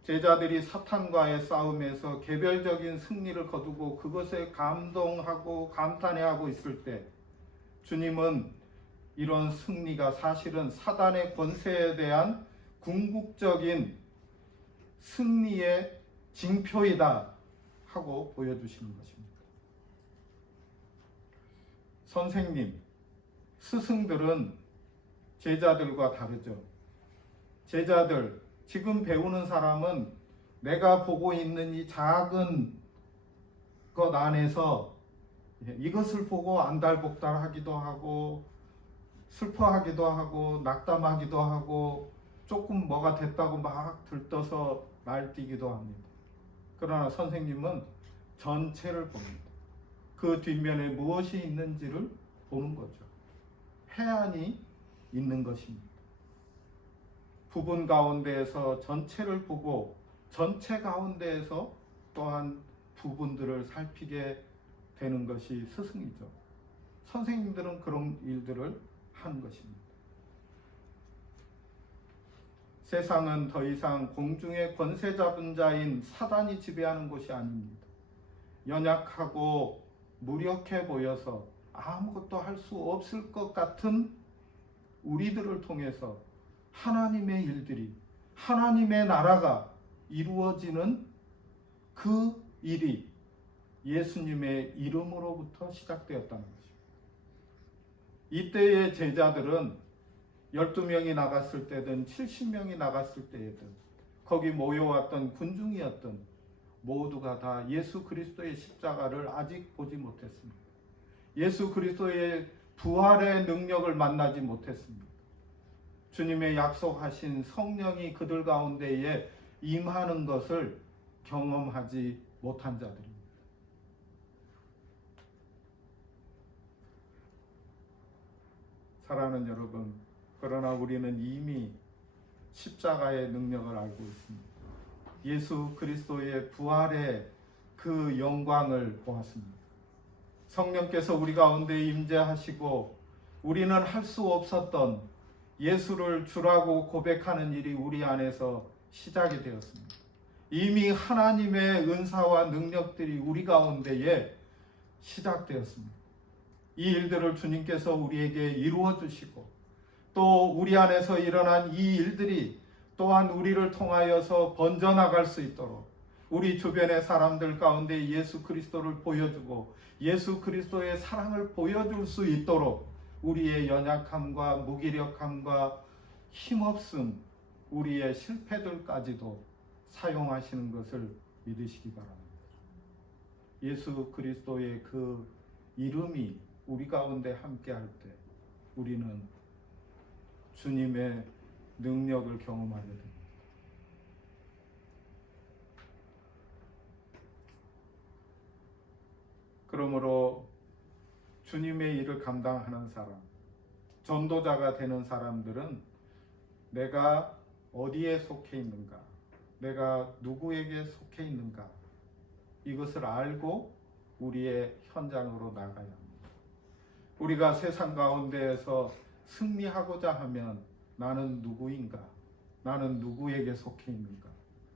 제자들이 사탄과의 싸움에서 개별적인 승리를 거두고 그것에 감동하고 감탄해하고 있을 때 주님은 이런 승리가 사실은 사단의 권세에 대한 궁극적인 승리의 징표이다 하고 보여주시는 것입니다. 선생님, 스승들은 제자들과 다르죠. 제자들, 지금 배우는 사람은 내가 보고 있는 이 작은 것 안에서 이것을 보고 안달복달하기도 하고 슬퍼하기도 하고 낙담하기도 하고 조금 뭐가 됐다고 막 들떠서 날뛰기도 합니다. 그러나 선생님은 전체를 봅니다. 그 뒷면에 무엇이 있는지를 보는 거죠. 해안이 있는 것입니다. 부분 가운데에서 전체를 보고 전체 가운데에서 또한 부분들을 살피게 되는 것이 스승이죠. 선생님들은 그런 일들을 하는 것입니다. 세상은 더 이상 공중의 권세 잡은 자인 사단이 지배하는 곳이 아닙니다. 연약하고 무력해 보여서 아무것도 할 수 없을 것 같은 우리들을 통해서 하나님의 일들이, 하나님의 나라가 이루어지는 그 일이 예수님의 이름으로부터 시작되었다는 것입니다. 이때의 제자들은 12명이 나갔을 때든 70명이 나갔을 때든 거기 모여왔던 군중이었던 모두가 다 예수 그리스도의 십자가를 아직 보지 못했습니다. 예수 그리스도의 부활의 능력을 만나지 못했습니다. 주님의 약속하신 성령이 그들 가운데에 임하는 것을 경험하지 못한 자들입니다. 사랑하는 여러분, 그러나 우리는 이미 십자가의 능력을 알고 있습니다. 예수 그리스도의 부활의 그 영광을 보았습니다. 성령께서 우리 가운데 임재하시고 우리는 할 수 없었던 예수를 주라고 고백하는 일이 우리 안에서 시작이 되었습니다. 이미 하나님의 은사와 능력들이 우리 가운데에 시작되었습니다. 이 일들을 주님께서 우리에게 이루어 주시고 또 우리 안에서 일어난 이 일들이 또한 우리를 통하여서 번져나갈 수 있도록 우리 주변의 사람들 가운데 예수 그리스도를 보여주고 예수 그리스도의 사랑을 보여줄 수 있도록 우리의 연약함과 무기력함과 힘없음, 우리의 실패들까지도 사용하시는 것을 믿으시기 바랍니다. 예수 그리스도의 그 이름이 우리 가운데 함께할 때 우리는 주님의 능력을 경험하게 됩니다. 그러므로 주님의 일을 감당하는 사람, 전도자가 되는 사람들은 내가 어디에 속해 있는가, 내가 누구에게 속해 있는가, 이것을 알고 우리의 현장으로 나가야 합니다. 우리가 세상 가운데에서 승리하고자 하면 나는 누구인가, 나는 누구에게 속해 있는가,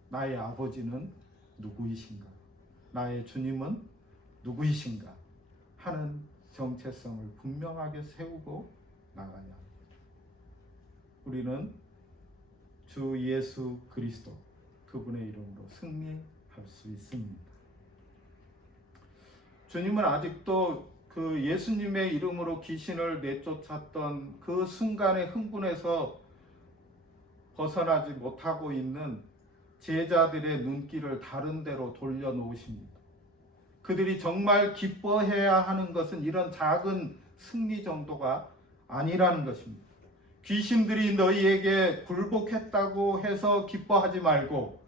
나의 아버지는 누구이신가, 나의 주님은 누구이신가 하는 정체성을 분명하게 세우고 나가야 합니다. 우리는 주 예수 그리스도 그분의 이름으로 승리할 수 있습니다. 주님은 아직도 그 예수님의 이름으로 귀신을 내쫓았던 그 순간의 흥분에서 벗어나지 못하고 있는 제자들의 눈길을 다른 데로 돌려놓으십니다. 그들이 정말 기뻐해야 하는 것은 이런 작은 승리 정도가 아니라는 것입니다. 귀신들이 너희에게 굴복했다고 해서 기뻐하지 말고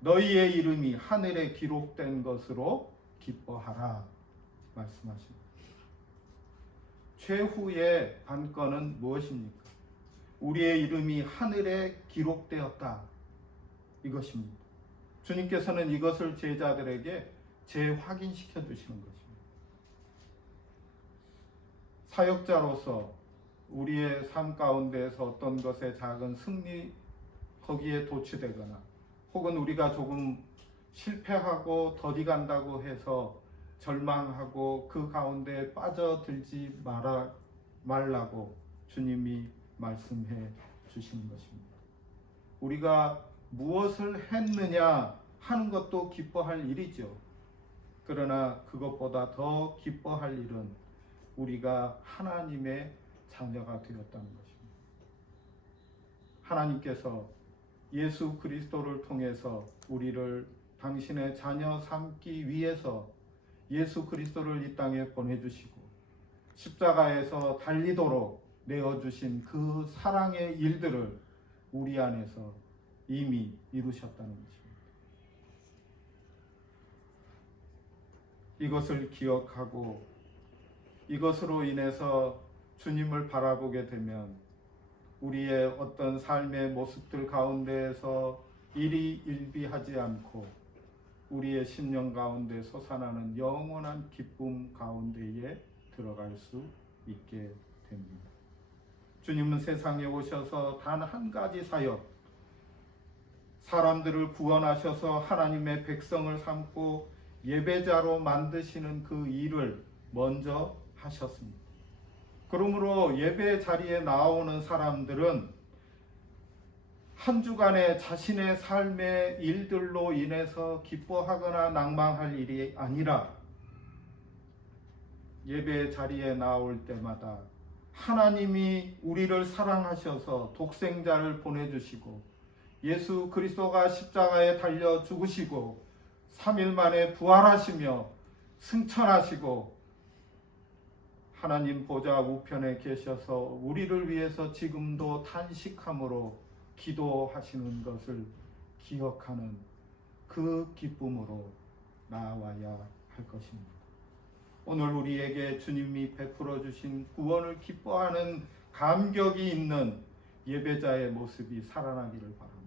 너희의 이름이 하늘에 기록된 것으로 기뻐하라 말씀하십니다. 최후의 관건은 무엇입니까? 우리의 이름이 하늘에 기록되었다, 이것입니다. 주님께서는 이것을 제자들에게 재확인시켜 주시는 것입니다. 사역자로서 우리의 삶 가운데에서 어떤 것에 작은 승리 거기에 도취되거나 혹은 우리가 조금 실패하고 더디 간다고 해서 절망하고 그 가운데 빠져들지 말라고 주님이 말씀해 주시는 것입니다. 우리가 무엇을 했느냐 하는 것도 기뻐할 일이죠. 그러나 그것보다 더 기뻐할 일은 우리가 하나님의 자녀가 되었다는 것입니다. 하나님께서 예수 그리스도를 통해서 우리를 당신의 자녀 삼기 위해서 예수 그리스도를 이 땅에 보내주시고 십자가에서 달리도록 내어주신 그 사랑의 일들을 우리 안에서 이미 이루셨다는 것입니다. 이것을 기억하고 이것으로 인해서 주님을 바라보게 되면 우리의 어떤 삶의 모습들 가운데에서 일희일비하지 않고 우리의 심령 가운데 솟아나는 영원한 기쁨 가운데에 들어갈 수 있게 됩니다. 주님은 세상에 오셔서 단 한 가지 사역, 사람들을 구원하셔서 하나님의 백성을 삼고 예배자로 만드시는 그 일을 먼저 하셨습니다. 그러므로 예배 자리에 나오는 사람들은 한 주간의 자신의 삶의 일들로 인해서 기뻐하거나 낭망할 일이 아니라 예배 자리에 나올 때마다 하나님이 우리를 사랑하셔서 독생자를 보내주시고 예수 그리스도가 십자가에 달려 죽으시고 3일 만에 부활하시며 승천하시고 하나님 보좌 우편에 계셔서 우리를 위해서 지금도 탄식함으로 기도하시는 것을 기억하는 그 기쁨으로 나아와야 할 것입니다. 오늘 우리에게 주님이 베풀어 주신 구원을 기뻐하는 감격이 있는 예배자의 모습이 살아나기를 바랍니다.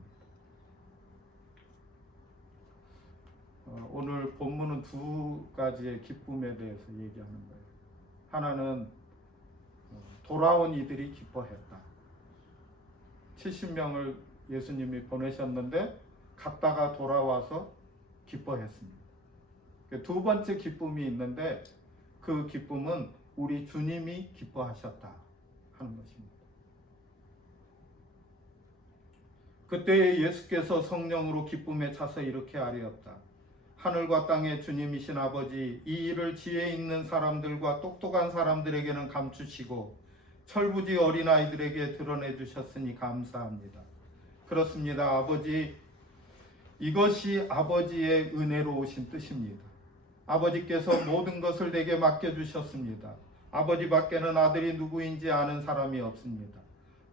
오늘 본문은 두 가지의 기쁨에 대해서 얘기하는 거예요. 하나는 돌아온 이들이 기뻐했다. 70명을 예수님이 보내셨는데 갔다가 돌아와서 기뻐했습니다. 두 번째 기쁨이 있는데 그 기쁨은 우리 주님이 기뻐하셨다 하는 것입니다. 그때 예수께서 성령으로 기쁨에 차서 이렇게 아뢰었다. 하늘과 땅의 주님이신 아버지, 이 일을 지혜 있는 사람들과 똑똑한 사람들에게는 감추시고 철부지 어린아이들에게 드러내 주셨으니 감사합니다. 그렇습니다. 아버지, 이것이 아버지의 은혜로 오신 뜻입니다. 아버지께서 모든 것을 내게 맡겨주셨습니다. 아버지 밖에는 아들이 누구인지 아는 사람이 없습니다.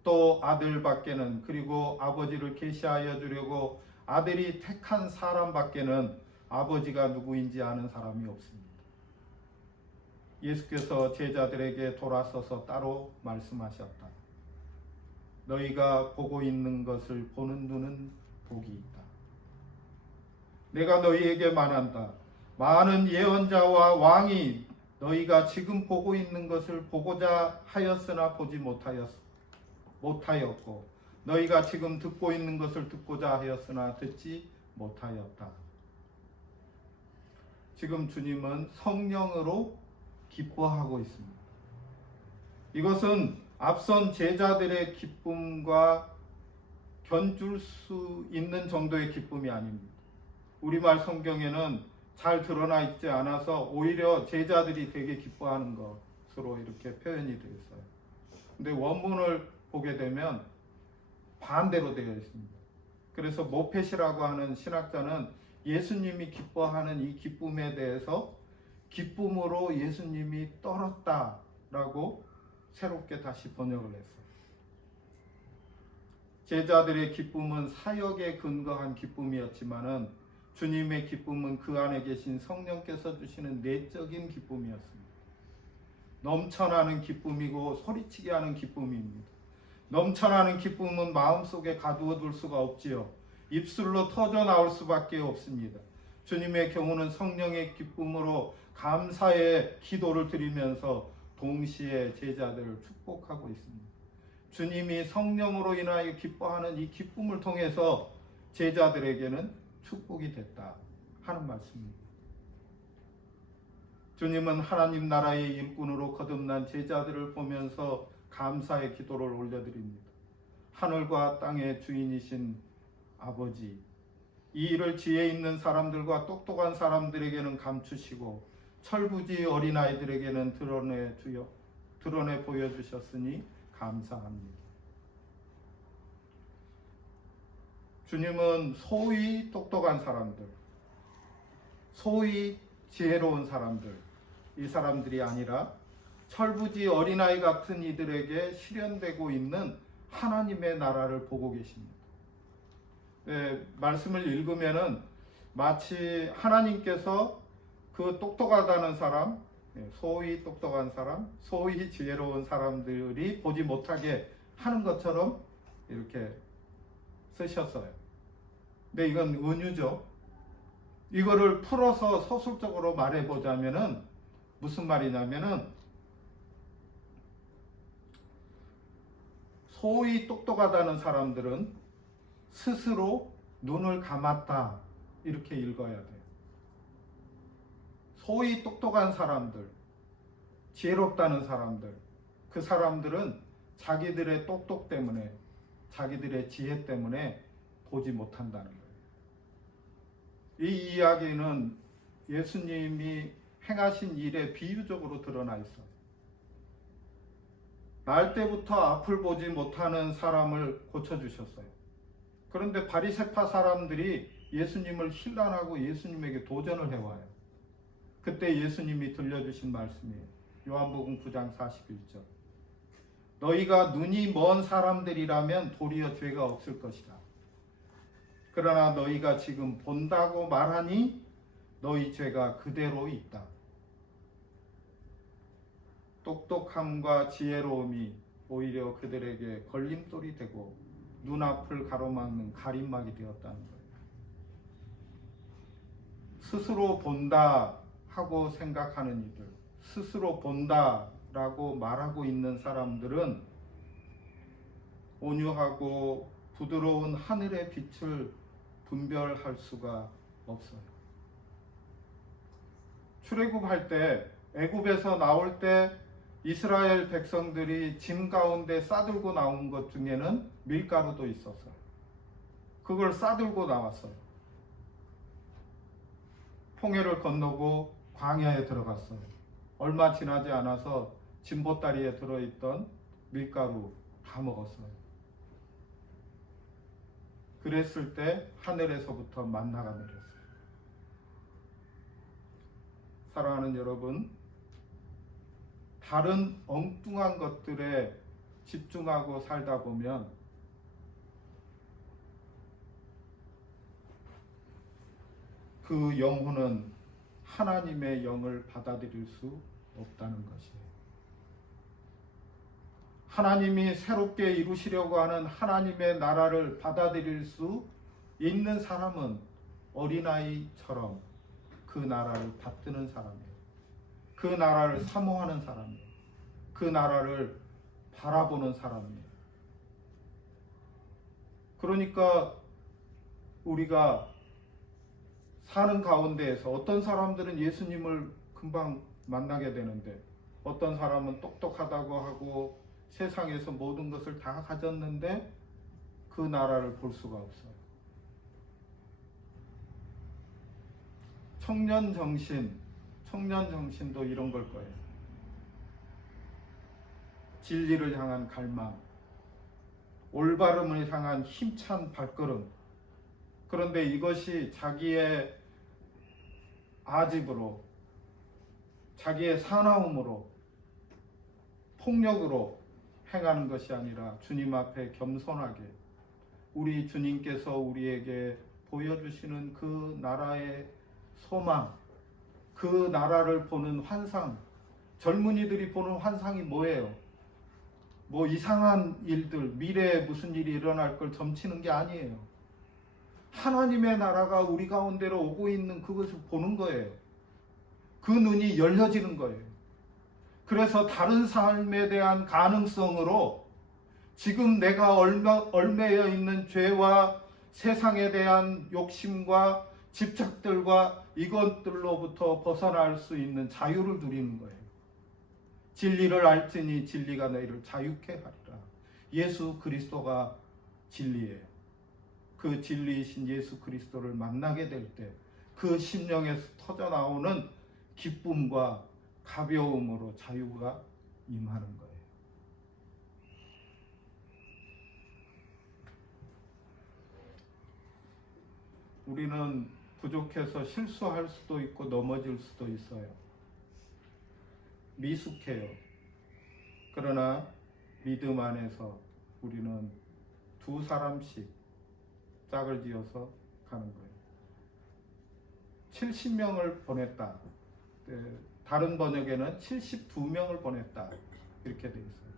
또 아들 밖에는, 그리고 아버지를 계시하여 주려고 아들이 택한 사람 밖에는 아버지가 누구인지 아는 사람이 없습니다. 예수께서 제자들에게 돌아서서 따로 말씀하셨다. 너희가 보고 있는 것을 보는 눈은 복이 있다. 내가 너희에게 말한다. 많은 예언자와 왕이 너희가 지금 보고 있는 것을 보고자 하였으나 보지 못하였고 너희가 지금 듣고 있는 것을 듣고자 하였으나 듣지 못하였다. 지금 주님은 성령으로 기뻐하고 있습니다. 이것은 앞선 제자들의 기쁨과 견줄 수 있는 정도의 기쁨이 아닙니다. 우리말 성경에는 잘 드러나 있지 않아서 오히려 제자들이 되게 기뻐하는 것으로 이렇게 표현이 되어 있어요. 근데 원문을 보게 되면 반대로 되어 있습니다. 그래서 모펫이라고 하는 신학자는 예수님이 기뻐하는 이 기쁨에 대해서 기쁨으로 예수님이 떨었다라고 새롭게 다시 번역을 했어요. 제자들의 기쁨은 사역에 근거한 기쁨이었지만은 주님의 기쁨은 그 안에 계신 성령께서 주시는 내적인 기쁨이었습니다. 넘쳐나는 기쁨이고 소리치게 하는 기쁨입니다. 넘쳐나는 기쁨은 마음속에 가두어둘 수가 없지요. 입술로 터져 나올 수밖에 없습니다. 주님의 경우는 성령의 기쁨으로 감사의 기도를 드리면서 동시에 제자들을 축복하고 있습니다. 주님이 성령으로 인하여 기뻐하는 이 기쁨을 통해서 제자들에게는 축복이 됐다 하는 말씀입니다. 주님은 하나님 나라의 일꾼으로 거듭난 제자들을 보면서 감사의 기도를 올려드립니다. 하늘과 땅의 주인이신 아버지, 이 일을 지혜 있는 사람들과 똑똑한 사람들에게는 감추시고 철부지 어린아이들에게는 드러내 보여주셨으니 감사합니다. 주님은 소위 똑똑한 사람들, 소위 지혜로운 사람들, 이 사람들이 아니라 철부지 어린아이 같은 이들에게 실현되고 있는 하나님의 나라를 보고 계십니다. 말씀을 읽으면은 마치 하나님께서 그 똑똑하다는 사람, 소위 똑똑한 사람, 소위 지혜로운 사람들이 보지 못하게 하는 것처럼 이렇게 쓰셨어요. 근데 이건 은유죠. 이거를 풀어서 서술적으로 말해보자면은 무슨 말이냐면은 소위 똑똑하다는 사람들은 스스로 눈을 감았다 이렇게 읽어야 돼요. 소위 똑똑한 사람들, 지혜롭다는 사람들, 그 사람들은 자기들의 똑똑 때문에, 자기들의 지혜 때문에 보지 못한다는 거예요. 이 이야기는 예수님이 행하신 일에 비유적으로 드러나 있어요. 날 때부터 앞을 보지 못하는 사람을 고쳐주셨어요. 그런데 바리새파 사람들이 예수님을 힐난하고 예수님에게 도전을 해와요. 그때 예수님이 들려주신 말씀이에요. 요한복음 9장 41절. 너희가 눈이 먼 사람들이라면 도리어 죄가 없을 것이다. 그러나 너희가 지금 본다고 말하니 너희 죄가 그대로 있다. 똑똑함과 지혜로움이 오히려 그들에게 걸림돌이 되고 눈앞을 가로막는 가림막이 되었다는 거예요. 스스로 본다 하고 생각하는 이들, 스스로 본다라고 말하고 있는 사람들은 온유하고 부드러운 하늘의 빛을 분별할 수가 없어요. 출애굽할 때, 애굽에서 나올 때 이스라엘 백성들이 짐 가운데 싸들고 나온 것 중에는 밀가루도 있었어요. 그걸 싸들고 나왔어요. 홍해를 건너고 광야에 들어갔어요. 얼마 지나지 않아서 짐보따리에 들어있던 밀가루 다 먹었어요. 그랬을 때 하늘에서부터 만나가 내렸어요. 사랑하는 여러분, 다른 엉뚱한 것들에 집중하고 살다 보면 그 영혼은 하나님의 영을 받아들일 수 없다는 것이에요. 하나님이 새롭게 이루시려고 하는 하나님의 나라를 받아들일 수 있는 사람은 어린아이처럼 그 나라를 받드는 사람이에요. 그 나라를 사모하는 사람이에요. 그 나라를 바라보는 사람이에요. 그러니까 우리가 사는 가운데에서 어떤 사람들은 예수님을 금방 만나게 되는데 어떤 사람은 똑똑하다고 하고 세상에서 모든 것을 다 가졌는데 그 나라를 볼 수가 없어요. 청년정신도 이런 걸 거예요. 진리를 향한 갈망, 올바름을 향한 힘찬 발걸음. 그런데 이것이 자기의 아집으로, 자기의 사나움으로, 폭력으로 행하는 것이 아니라 주님 앞에 겸손하게 우리 주님께서 우리에게 보여주시는 그 나라의 소망, 그 나라를 보는 환상, 젊은이들이 보는 환상이 뭐예요? 뭐 이상한 일들, 미래에 무슨 일이 일어날 걸 점치는 게 아니에요. 하나님의 나라가 우리 가운데로 오고 있는 그것을 보는 거예요. 그 눈이 열려지는 거예요. 그래서 다른 삶에 대한 가능성으로 지금 내가 얽매여 있는 죄와 세상에 대한 욕심과 집착들과 이것들로부터 벗어날 수 있는 자유를 누리는 거예요. 진리를 알지니 진리가 너희를 자유케 하리라. 예수 그리스도가 진리예요. 그 진리이신 예수 그리스도를 만나게 될 때 그 심령에서 터져 나오는 기쁨과 가벼움으로 자유가 임하는 거예요. 우리는 부족해서 실수할 수도 있고 넘어질 수도 있어요. 미숙해요. 그러나 믿음 안에서 우리는 두 사람씩 짝을 지어서 가는 거예요. 70명을 보냈다. 다른 번역에는 72명을 보냈다. 이렇게 되어 있어요.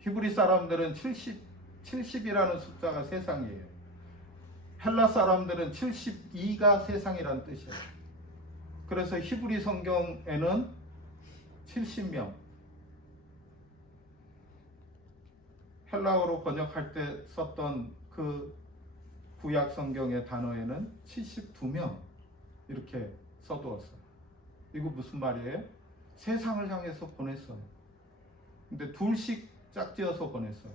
히브리 사람들은 70이라는 숫자가 세상이에요. 헬라 사람들은 72가 세상이라는 뜻이에요. 그래서 히브리 성경에는 70명, 헬라어로 번역할 때 썼던 그 구약 성경의 단어에는 72명 이렇게 써두었어요. 이거 무슨 말이에요? 세상을 향해서 보냈어요. 근데 둘씩 짝지어서 보냈어요.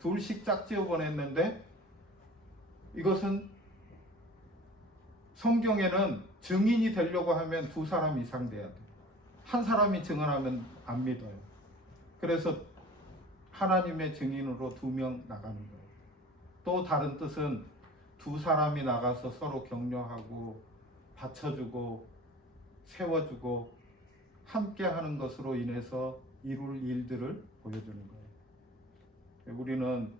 둘씩 짝지어 보냈는데 이것은 성경에는 증인이 되려고 하면 두 사람 이상 돼야 돼요. 한 사람이 증언하면 안 믿어요. 그래서 하나님의 증인으로 2명 나가는 거예요. 또 다른 뜻은 두 사람이 나가서 서로 격려하고 받쳐주고 세워주고 함께 하는 것으로 인해서 이룰 일들을 보여주는 거예요. 우리는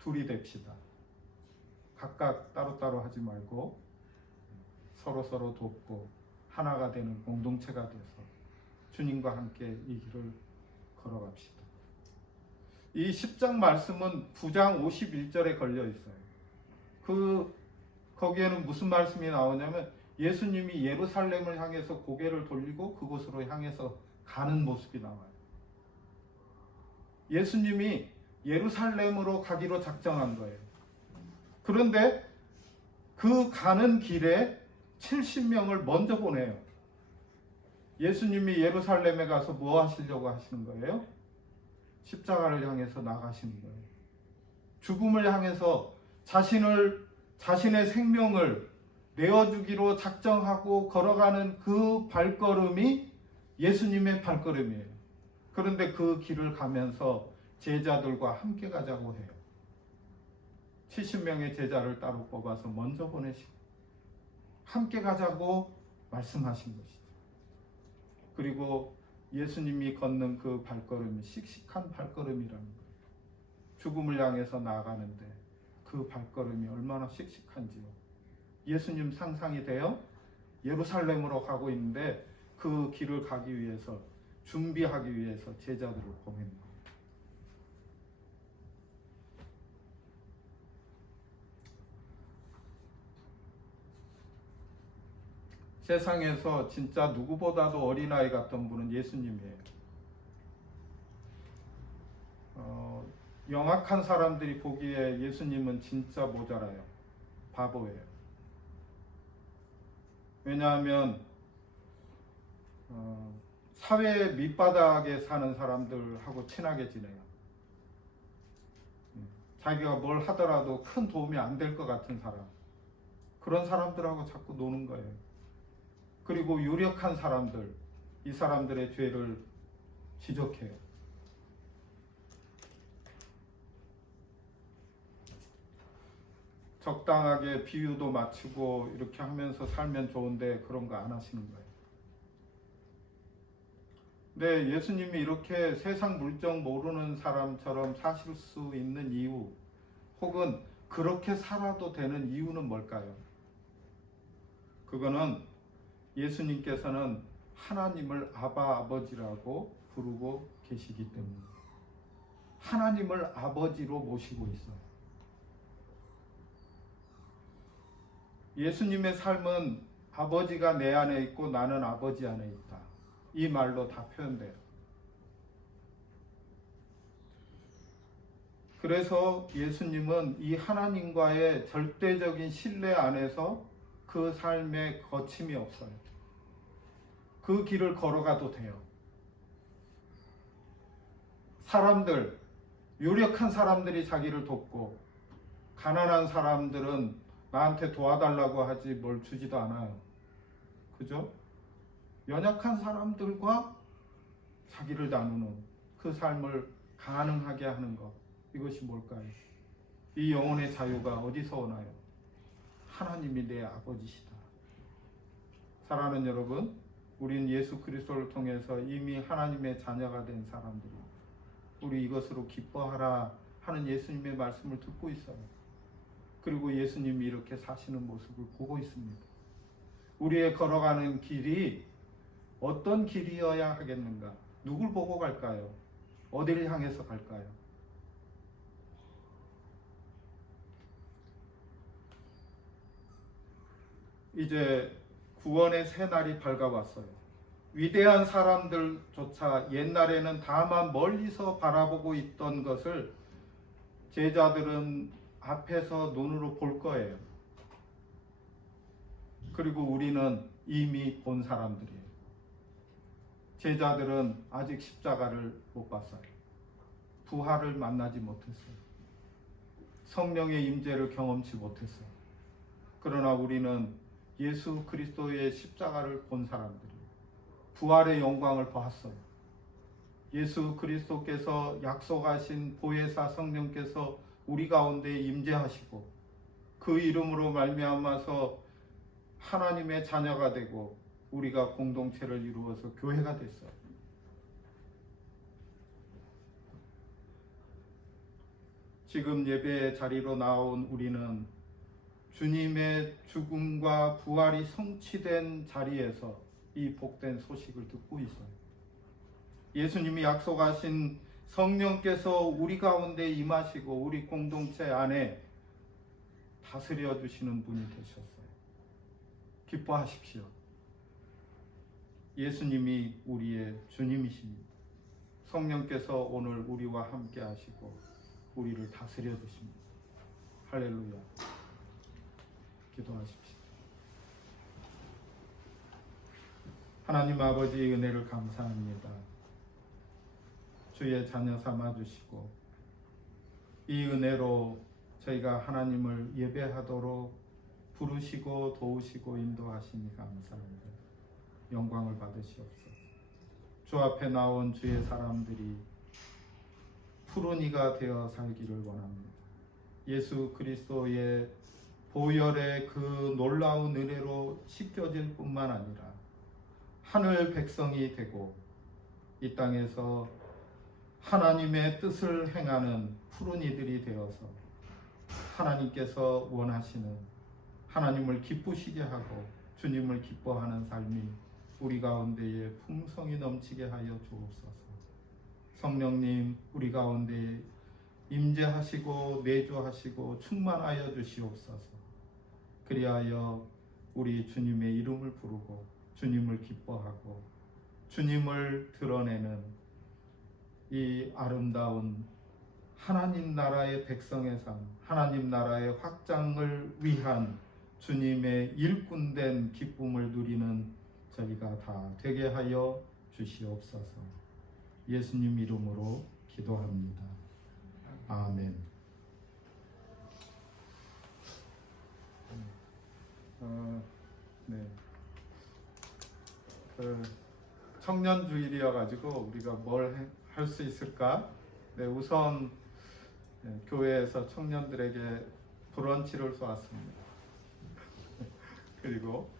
둘이 됩시다. 각각 따로따로 하지 말고 서로 돕고 하나가 되는 공동체가 돼서 주님과 함께 이 길을 걸어갑시다. 이 10장 말씀은 9장 51절에 걸려 있어요. 거기에는 무슨 말씀이 나오냐면 예수님이 예루살렘을 향해서 고개를 돌리고 그곳으로 향해서 가는 모습이 나와요. 예수님이 예루살렘으로 가기로 작정한 거예요. 그런데 그 가는 길에 70명을 먼저 보내요. 예수님이 예루살렘에 가서 뭐 하시려고 하시는 거예요? 십자가를 향해서 나가시는 거예요. 죽음을 향해서 자신의 생명을 내어주기로 작정하고 걸어가는 그 발걸음이 예수님의 발걸음이에요. 그런데 그 길을 가면서 제자들과 함께 가자고 해요. 70명의 제자를 따로 뽑아서 먼저 보내시고 함께 가자고 말씀하신 것이죠. 그리고 예수님이 걷는 그 발걸음이 씩씩한 발걸음이라는 거예요. 죽음을 향해서 나아가는데 그 발걸음이 얼마나 씩씩한지요. 예수님 상상이 돼요. 예루살렘으로 가고 있는데 그 길을 가기 위해서 준비하기 위해서 제자들을 보낸 거예요. 세상에서 진짜 누구보다도 어린아이 같던 분은 예수님이에요. 영악한 사람들이 보기에 예수님은 진짜 모자라요. 바보예요. 왜냐하면 사회 밑바닥에 사는 사람들하고 친하게 지내요. 자기가 뭘 하더라도 큰 도움이 안 될 것 같은 사람, 그런 사람들하고 자꾸 노는 거예요. 그리고 유력한 사람들, 이 사람들의 죄를 지적해요. 적당하게 비유도 맞추고 이렇게 하면서 살면 좋은데 그런 거 안 하시는 거예요. 근데 예수님이 이렇게 세상 물정 모르는 사람처럼 사실 수 있는 이유, 혹은 그렇게 살아도 되는 이유는 뭘까요? 그거는 예수님께서는 하나님을 아버지라고 부르고 계시기 때문입니다. 하나님을 아버지로 모시고 있어요. 예수님의 삶은 아버지가 내 안에 있고 나는 아버지 안에 있다. 이 말로 다 표현돼요. 그래서 예수님은 이 하나님과의 절대적인 신뢰 안에서 그 삶에 거침이 없어요. 그 길을 걸어가도 돼요. 사람들, 유력한 사람들이 자기를 돕고 가난한 사람들은 나한테 도와달라고 하지 뭘 주지도 않아요. 그죠? 연약한 사람들과 자기를 나누는 그 삶을 가능하게 하는 것, 이것이 뭘까요? 이 영혼의 자유가 어디서 오나요? 하나님이 내 아버지시다. 사랑하는 여러분, 우린 예수 그리스도를 통해서 이미 하나님의 자녀가 된 사람들이 우리 이것으로 기뻐하라 하는 예수님의 말씀을 듣고 있어요. 그리고 예수님이 이렇게 사시는 모습을 보고 있습니다. 우리의 걸어가는 길이 어떤 길이어야 하겠는가? 누굴 보고 갈까요? 어디를 향해서 갈까요? 이제 구원의 새날이 밝아왔어요. 위대한 사람들조차 옛날에는 다만 멀리서 바라보고 있던 것을 제자들은 앞에서 눈으로 볼 거예요. 그리고 우리는 이미 본 사람들이에요. 제자들은 아직 십자가를 못 봤어요. 부활을 만나지 못했어요. 성령의 임재를 경험치 못했어요. 그러나 우리는 예수 그리스도의 십자가를 본 사람들이에요. 부활의 영광을 보았어요. 예수 그리스도께서 약속하신 보혜사 성령께서 우리 가운데 임재하시고 그 이름으로 말미암아서 하나님의 자녀가 되고 우리가 공동체를 이루어서 교회가 됐어요. 지금 예배의 자리로 나온 우리는 주님의 죽음과 부활이 성취된 자리에서 이 복된 소식을 듣고 있어요. 예수님이 약속하신 성령께서 우리 가운데 임하시고 우리 공동체 안에 다스려 주시는 분이 되셨어요. 기뻐하십시오. 예수님이 우리의 주님이십니다. 성령께서 오늘 우리와 함께 하시고 우리를 다스려 주십니다. 할렐루야. 기도하십시오. 하나님 아버지의 은혜를 감사합니다. 주의 자녀 삼아 주시고 이 은혜로 저희가 하나님을 예배하도록 부르시고 도우시고 인도하시니 감사합니다. 영광을 받으시옵소서. 주 앞에 나온 주의 사람들이 푸른 이가 되어 살기를 원합니다. 예수 그리스도의 보혈의 그 놀라운 은혜로 씻겨질 뿐만 아니라 하늘 백성이 되고 이 땅에서 하나님의 뜻을 행하는 푸른 이들이 되어서 하나님께서 원하시는 하나님을 기쁘시게 하고 주님을 기뻐하는 삶이 우리 가운데에 풍성이 넘치게 하여 주옵소서. 성령님 우리 가운데 임재하시고 내주하시고 충만하여 주시옵소서. 그리하여 우리 주님의 이름을 부르고 주님을 기뻐하고 주님을 드러내는 이 아름다운 하나님 나라의 백성의 삶, 하나님 나라의 확장을 위한 주님의 일꾼된 기쁨을 누리는 저희가 다 되게 하여 주시옵소서. 예수님 이름으로 기도합니다. 아멘. 네. 청년 주일이어 가지고 우리가 뭘 할 수 있을까? 네, 우선 교회에서 청년들에게 브런치를 쏘았습니다. 그리고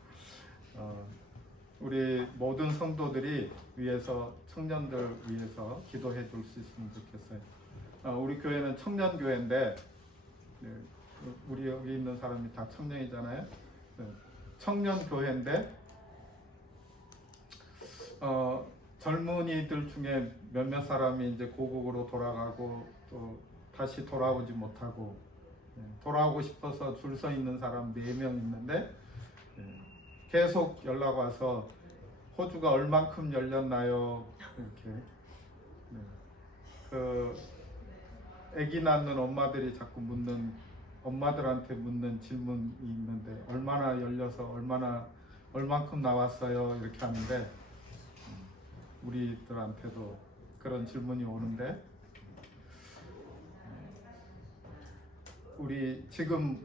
우리 모든 성도들이 위해서 청년들 위해서 기도해 줄 수 있으면 좋겠어요. 우리 교회는 청년 교회인데 우리 여기 있는 사람이 다 청년이잖아요. 청년 교회인데 젊은이들 중에 몇몇 사람이 이제 고국으로 돌아가고 또 다시 돌아오지 못하고 돌아오고 싶어서 줄 서 있는 사람 4명 있는데 계속 연락 와서 호주가 얼만큼 열렸나요? 이렇게 그 아기 낳는 엄마들이 자꾸 묻는 엄마들한테 묻는 질문이 있는데 얼마나 열려서 얼만큼 나왔어요? 이렇게 하는데 우리들한테도 그런 질문이 오는데 우리 지금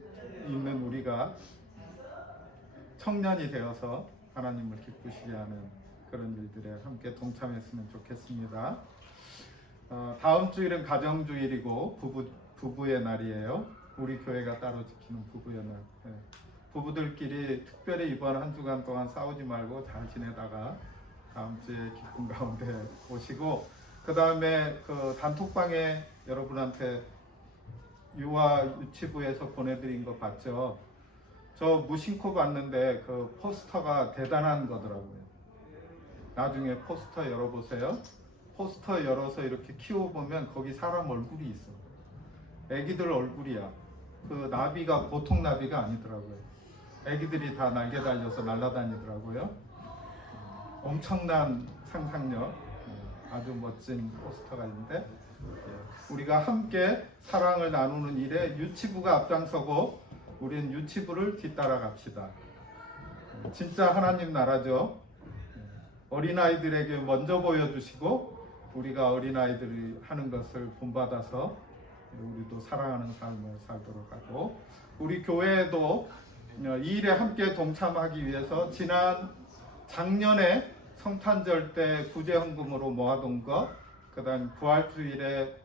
있는 우리가 청년이 되어서 하나님을 기쁘시게 하는 그런 일들에 함께 동참했으면 좋겠습니다. 다음 주일은 가정주일이고 부부의 날이에요. 우리 교회가 따로 지키는 부부의 날. 부부들끼리 특별히 이번 한 주간 동안 싸우지 말고 잘 지내다가 다음 주에 기쁨 가운데 오시고 그 다음에 그 단톡방에 여러분한테 유아 유치부에서 보내드린 거 봤죠? 저 무심코 봤는데 그 포스터가 대단한 거더라고요. 나중에 포스터 열어보세요. 포스터 열어서 이렇게 키워보면 거기 사람 얼굴이 있어. 애기들 얼굴이야. 그 나비가 보통 나비가 아니더라고요. 애기들이 다 날개 달려서 날아다니더라고요. 엄청난 상상력, 아주 멋진 포스터가 있는데 우리가 함께 사랑을 나누는 일에 유치부가 앞장서고 우리는 유치부를 뒤따라 갑시다. 진짜 하나님 나라죠. 어린아이들에게 먼저 보여주시고 우리가 어린아이들이 하는 것을 본받아서 우리도 사랑하는 삶을 살도록 하고 우리 교회에도 이 일에 함께 동참하기 위해서 지난 작년에 성탄절 때 구제헌금으로 모아둔 것, 그 다음 부활주일에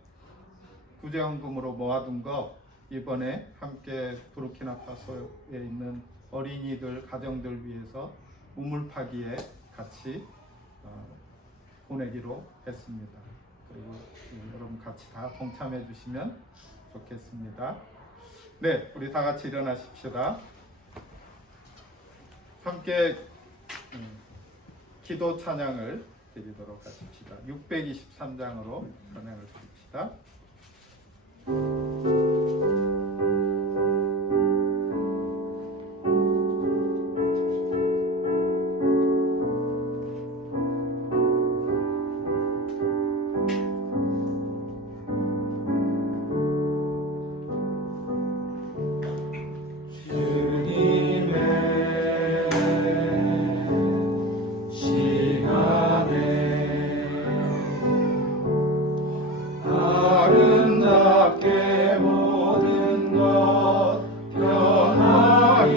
구제헌금으로 모아둔 것 이번에 함께 부르키나파소에 있는 어린이들, 가정들 위해서 우물파기에 같이 보내기로 했습니다. 그리고 여러분 같이 다 동참해 주시면 좋겠습니다. 네, 우리 다 같이 일어나십시다. 함께 기도 찬양을 드리도록 하십시다. 623장으로 찬양을 드립시다. 아름답게 모든 것 변하리.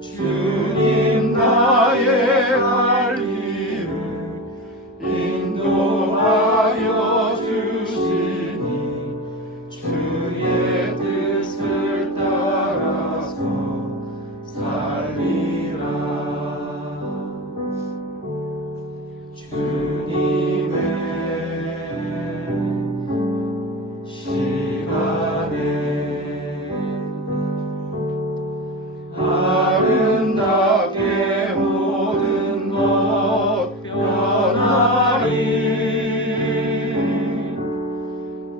주님 나의 갈 길을 인도하여 주시니 주의 뜻을 따라서 살리라. 주님의 아름답게 모든 것 변하리.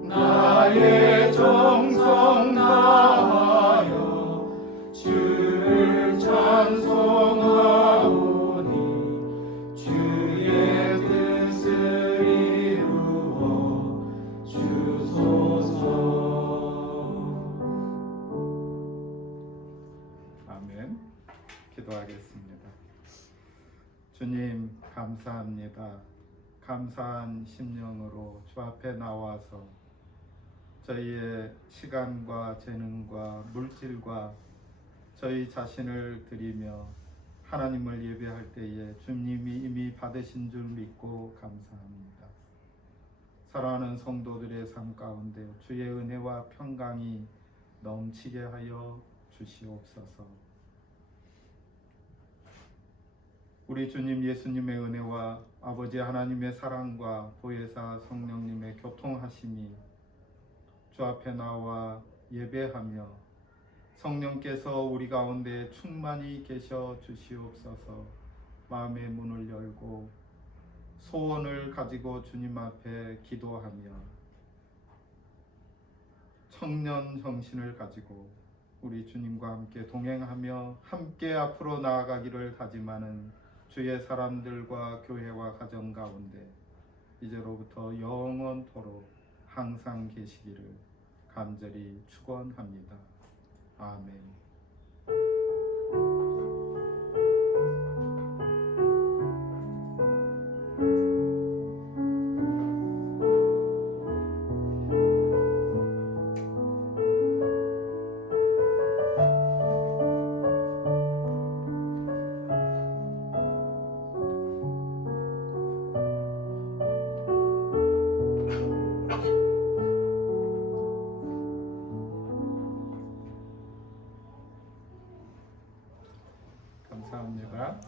나의 정성 다하여 주를 찬송하오니 주의 뜻을 이루어 주소서. 아멘. 기도하겠습니다. 주님 감사합니다. 감사한 심령으로 주 앞에 나와서 저희의 시간과 재능과 물질과 저희 자신을 드리며 하나님을 예배할 때에 주님이 이미 받으신 줄 믿고 감사합니다. 사랑하는 성도들의 삶 가운데 주의 은혜와 평강이 넘치게 하여 주시옵소서. 우리 주님 예수님의 은혜와 아버지 하나님의 사랑과 보혜사 성령님의 교통하심이 주 앞에 나와 예배하며 성령께서 우리 가운데 충만히 계셔 주시옵소서. 마음의 문을 열고 소원을 가지고 주님 앞에 기도하며 청년 정신을 가지고 우리 주님과 함께 동행하며 함께 앞으로 나아가기를 다짐하는 주의 사람들과 교회와 가정 가운데 이제로부터 영원토록 항상 계시기를 간절히 축원합니다. 아멘. 감사합니다.